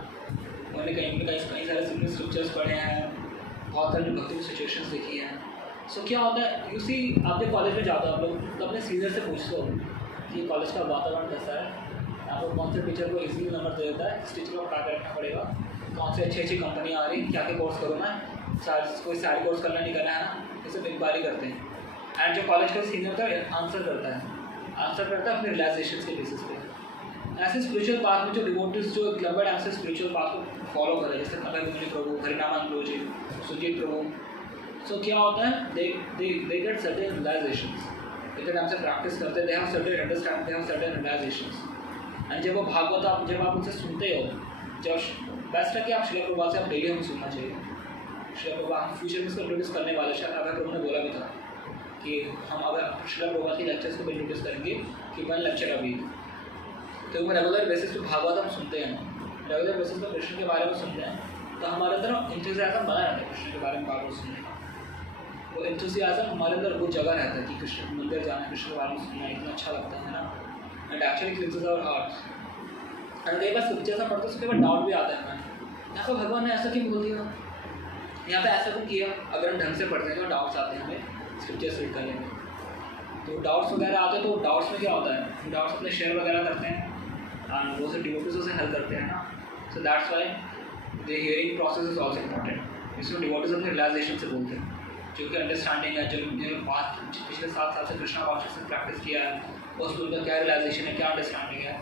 उन्होंने कहीं सारे स्क्रिप्चर्स पढ़े हैं, बहुत सारी भक्ति की सिचुएशंस देखी हैं। सो क्या होता है, यू सी आप जब कॉलेज में जाते हो आप लोग तो अपने सीनियर से पूछते हो कि कॉलेज का वातावरण कैसा है, आपको कौन से टीचर को इजीली नंबर दे देता है, इस टीचर को क्या रखना पड़ेगा, कौन से अच्छी अच्छी कंपनियाँ आ रही, क्या क्या कोर्स करो मैं, कोई सारे कोर्स करना नहीं करना है ना, ये सब इंक्वायरी करते हैं। एंड जो कॉलेज का सीनियर होता है आंसर करता है अपने रियलाइजेशन के बेसिस पे। ऐसे स्पिरिचुअल पाथ में जो डिवोटीज जो लंबे टाइम से स्पिरिचुअल पाथ को फॉलो करे, जैसे अभय प्रभु, हरिनामान प्रभु जी, सुजीत प्रभु, सो क्या होता है, दे गेट सर्टेन रियलाइजेशंस, इतने टाइम से प्रैक्टिस करते हैं, they have certain understanding, they have certain realisations. And जब वो भागवत जब आप उनसे सुनते हो, जब बेस्ट है कि आप श्रील प्रभुपाद से आप डेली हमें सुनना चाहिए। श्रील प्रभुपाद हम फ्यूचर में इसको इंट्रोड्यूस करने वाले, शायद अभय प्रभु ने बोला भी था कि हम अगर श्रील प्रभुपाद के लेक्चर्स को भी इंट्रोड्यूस करेंगे कि 1 लेक्चर अभी, तो वो रेगुलर बेसिस पे भागवत हम सुनते हैं, रेगुलर बेसिस पे कृष्ण के बारे में सुनते हैं, तो हमारे अंदर इंथुसियाज्म बना रहता है कृष्ण के बारे में भागवत सुनने का। वो इंथुसियाज्म हमारे अंदर वो जगह रहता है कि कृष्ण मंदिर जाना, कृष्ण के बारे में सुनना इतना अच्छा लगता है ना, and actually cleanses our hearts. And कई बार स्क्रिप्चर्स हम पढ़ते हैं, उसके बाद डाउट भी आता है हमें, यहाँ पर भगवान ने ऐसा क्यों बोल दिया, यहाँ पे ऐसा क्यों किया। अगर हम ढंग से पढ़ते हैं तो डाउट्स आते हैं हमें स्क्रिप्चर्स रीड करने में, तो डाउट्स वगैरह आते हैं, तो डाउट्स में क्या होता है, डाउट्स अपने शेयर वगैरह करते हैं एंड वो से डिवोटीज़ों से हेल्प करते हैं ना। So that's why the hearing process is also important. इसमें डिवोटीज अपने रियलाइजेशन से बोलते हैं, जो कि अंडरस्टैंडिंग है, जो पास्ट पिछले 7 साल से कृष्णा कॉन्शियसनेस प्रैक्टिस किया है, उसमें उनका क्या रियलाइजेशन है, क्या अंडरस्टैंडिंग है,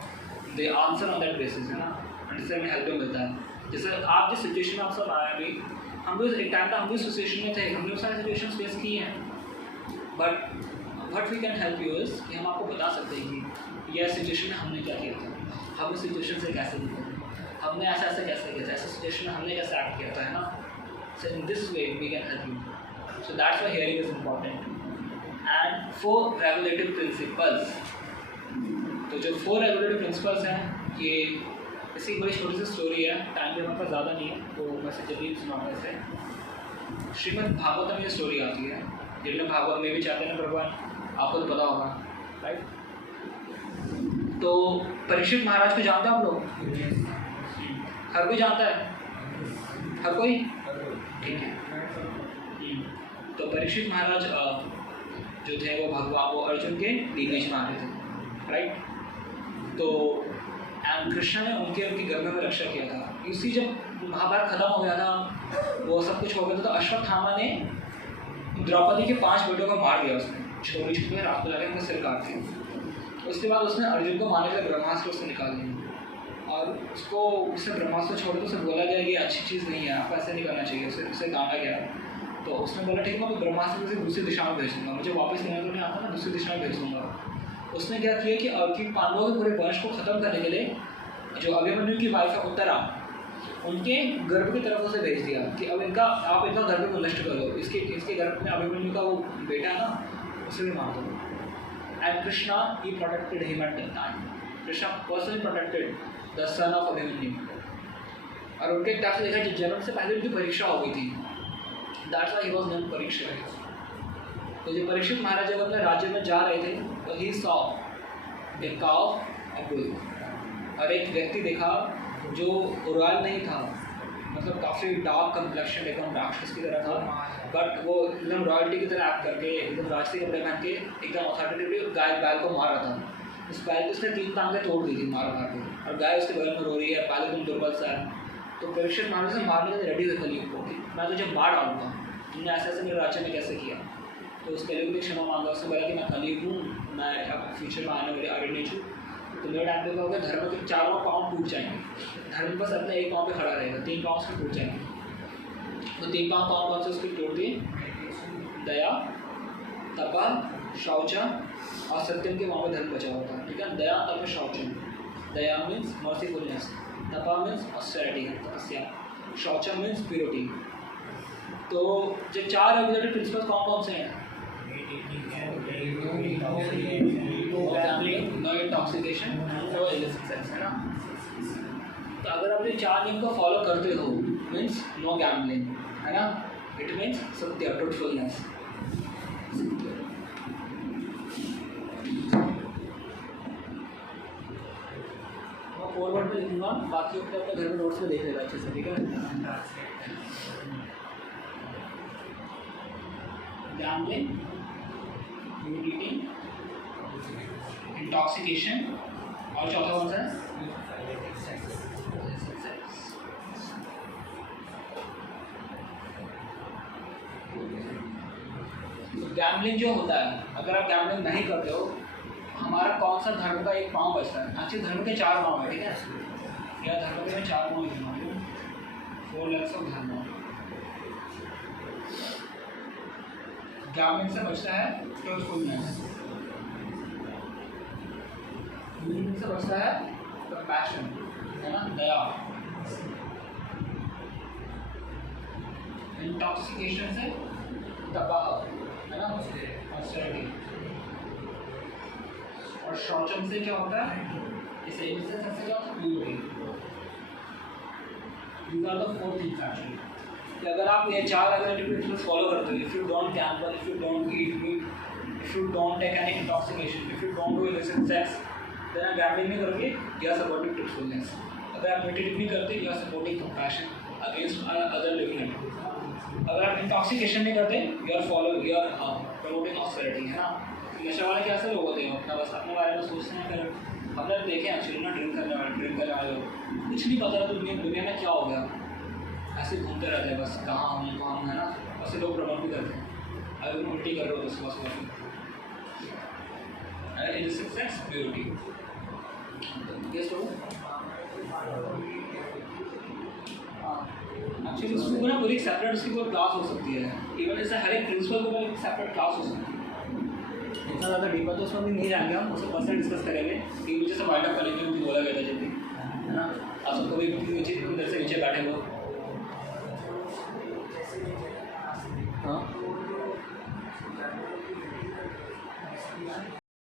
दे आंसर ऑन दैट बेसिस, है ना, अंडरस्टैंड में हेल्प मिलता है। जैसे आप जिस सिचुएशन में आप सब आए अभी, हम भी एक टाइम था, हम भी सिचुएशन में थे, हमने सारी सिचुएशन फेस की हैं, but what we can help you is कि हम आपको बता सकते हैं कि यह सिचुएशन में हमने क्या किया था, हम उस सिचुएशन से कैसे निकले, हमने ऐसा ऐसा कैसे किया था, ऐसा सिचुएशन में हमने कैसे एक्ट किया था, है ना। So in this way we can help you. So that's why hearing is important. And 4 regulative principles, तो जो 4 रेगुलेटिव प्रिंसिपल्स हैं, ये इसकी बड़ी छोटी सी स्टोरी है, टाइम भी हमारे पास ज़्यादा नहीं है, तो मैं से जल्दी सुनाऊंगा इसे। श्रीमद् भागवत में ये स्टोरी आती है, जिन्हें भागवत में भी चाहते हैं भगवान, आपको तो पता होगा, राइट। तो परीक्षित महाराज को जानते हैं आप लोग, हर कोई जानता है, हर कोई, ठीक है। तो परीक्षित महाराज जो थे वो भगवान, वो अर्जुन के दिग्विजय में आ रहे थे, राइट। तो कृष्ण ने उनके गर्भ में रक्षा किया था। इसी जब महाभारत खत्म हो गया था, वो सब कुछ हो गया था, तो अश्वत्थामा ने द्रौपदी के 5 बेटों को मार दिया, उसने छोटे छोटे रात को लगे उनके सिर काट दिए। उसके बाद उसने अर्जुन को मारने के लिए ब्रह्मास्त्र उससे निकाल दिया, और उसको उससे ब्रह्मास्त्र छोड़ के उसे बोला गया ये अच्छी चीज़ नहीं है, आपको ऐसे नहीं करना चाहिए, उसे डांटा गया। तो उसने बोला ठीक है, मैं ब्रह्मास्त्र से दूसरी दिशा में भेज दूँगा, मुझे वापस लेने को नहीं आता, मैं दूसरी दिशा में भेज दूँगा। उसने क्या किया कि पांडवों के पूरे वंश को ख़त्म करने के लिए जो अभिमन्यु की वाइफ है उत्तरा, उनके गर्भ की तरफ उसे भेज दिया कि अब आप इनका गर्भ को नष्ट करो, इसके गर्भ में अभिमन्यु का वो बेटा है ना, उसे भी मार दो। And Krishna he protected him at that time, Krishna personally protected the son of Abhimanyu. और उनके टाइप से देखा कि जन्म से पहले उनकी परीक्षा हो गई थी, that's why he was named Parikshit. तो जब परीक्षित महाराज जब अपने राज्य में जा रहे थे, तो he saw a cow a bull, और एक व्यक्ति देखा जो रॉयल नहीं था, मतलब काफ़ी डार्क कम्प्लेक्शन, एकदम राक्षस की तरह था, बट वो एकदम रॉयल्टी की तरह एक्ट करके एकदम राजसी कपड़े पहन के एकदम अथॉरिटेटिवली बैल को मार रहा था। उस बैल की उसने 3 टांगें तोड़ दी थी मार मार के, और गाय उसके बगल में रो रही है, बैल एकदम दुर्बल सा है। तो परीक्षित महाराज से मारने के लिए रेडी हुए कलयुग को, मैं तुझे मार डालूंगा, तुमने ऐसे ऐसे मेरे राज्य में कैसे किया। तो उस कलयुग ने क्षमा मांगा, उसने बोला कि मैं कलयुग हूँ, मैं अब फ्यूचर में आने वाले अरण्य हूँ, तो मेरे टाइम पे क्या होगा, धर्म के 4 पाँव टूट जाएंगे, धर्म बस अपने 1 पाँव पे खड़ा रहेगा, 3 पाँव उसके टूट जाएंगे। तो 3 पाँव कौन से उसके तोड़ दिए, दया, तपा, शौचा और सत्यम के वहाँ पे धर्म बचा होता है, ठीक है। दया, तप, शौचम। दया मीन्स मर्सीफुलनेस, तपा मीन्स ऑस्टेरिटी तपस्या, शौचम मीन्स प्योरिटी। तो जो 4 रेगुलेटरी प्रिंसिपल्स कौन कौन से हैं, no intoxication, no illicit sex, है ना। तो अगर आप ये 4 नियम को फॉलो करते हो, मीन्स नो गैम्बलिंग, है ना, इट मीन्स सत्य, ट्रूथफुलनेस। मैं फॉरवर्ड में लिखूंगा, बाकी अपने घर में नोट्स में देख लेगा अच्छे से, ठीक है। गैम्बलिंग, यूटिलिटी, इंटॉक्सिकेशन, और चौथा कौन सा है? गैम्बलिंग जो होता है, अगर आप गैम्बलिंग नहीं करते हो, हमारा कौन सा धर्म का एक पाँव बचता है? एक्चुअली धर्म के 4 पाँव है, ठीक है? या धर्म के 4 पाँव लिखना है, 4 लेग्स ऑफ धर्म। गैम्बलिंग से बचता है ट्रूथफुलनेस, यूटिलिटी से बचता है कंपैशन, है ना, दया, इंटॉक्सिकेशन से तबाह, है ना, ऑस्टेरिटी, और शौचम से क्या होता है? इसे इनसे सबसे क्या होता है? Purity. These are the 4 things actually. कि अगर आप ये 4 अगर प्रिंसिपल्स फॉलो करते हो, if you don't gamble, if you don't eat meat, if you don't take any intoxication, if you don't do illicit sex, then आप gambling नहीं करोगे, you are supporting truthfulness. अगर आप meditate नहीं करते, you are supporting compassion against other living entities. अगर आप intoxication नहीं करते, you are promoting austerity, है ना? नशा वाले कैसे लोग होते हैं? अपना बस अपने बारे में सोचते हैं। फिर हमने देखे एक्चुअली ना ड्रिंक करने वाले लोग, कुछ नहीं पता दुनिया में क्या हो गया, ऐसे घूमते रहते हैं बस, कहाँ हम, है ना? ऐसे लोग प्रमोट भी करते हैं। अगर तुम उल्टी कर रहे हो तो उसके बाद illicit sex, purity. Yes, bro? Actually उसको ना पूरी सेपरेट उसकी कोई क्लास हो सकती है, इवन ऐसे हर एक प्रिंसिपल को एक सेपरेट क्लास हो सकती है। इतना ज़्यादा डीपर तो उसमें भी नहीं जाएंगे हम, उसको पर्सनल डिस्कस करेंगे कि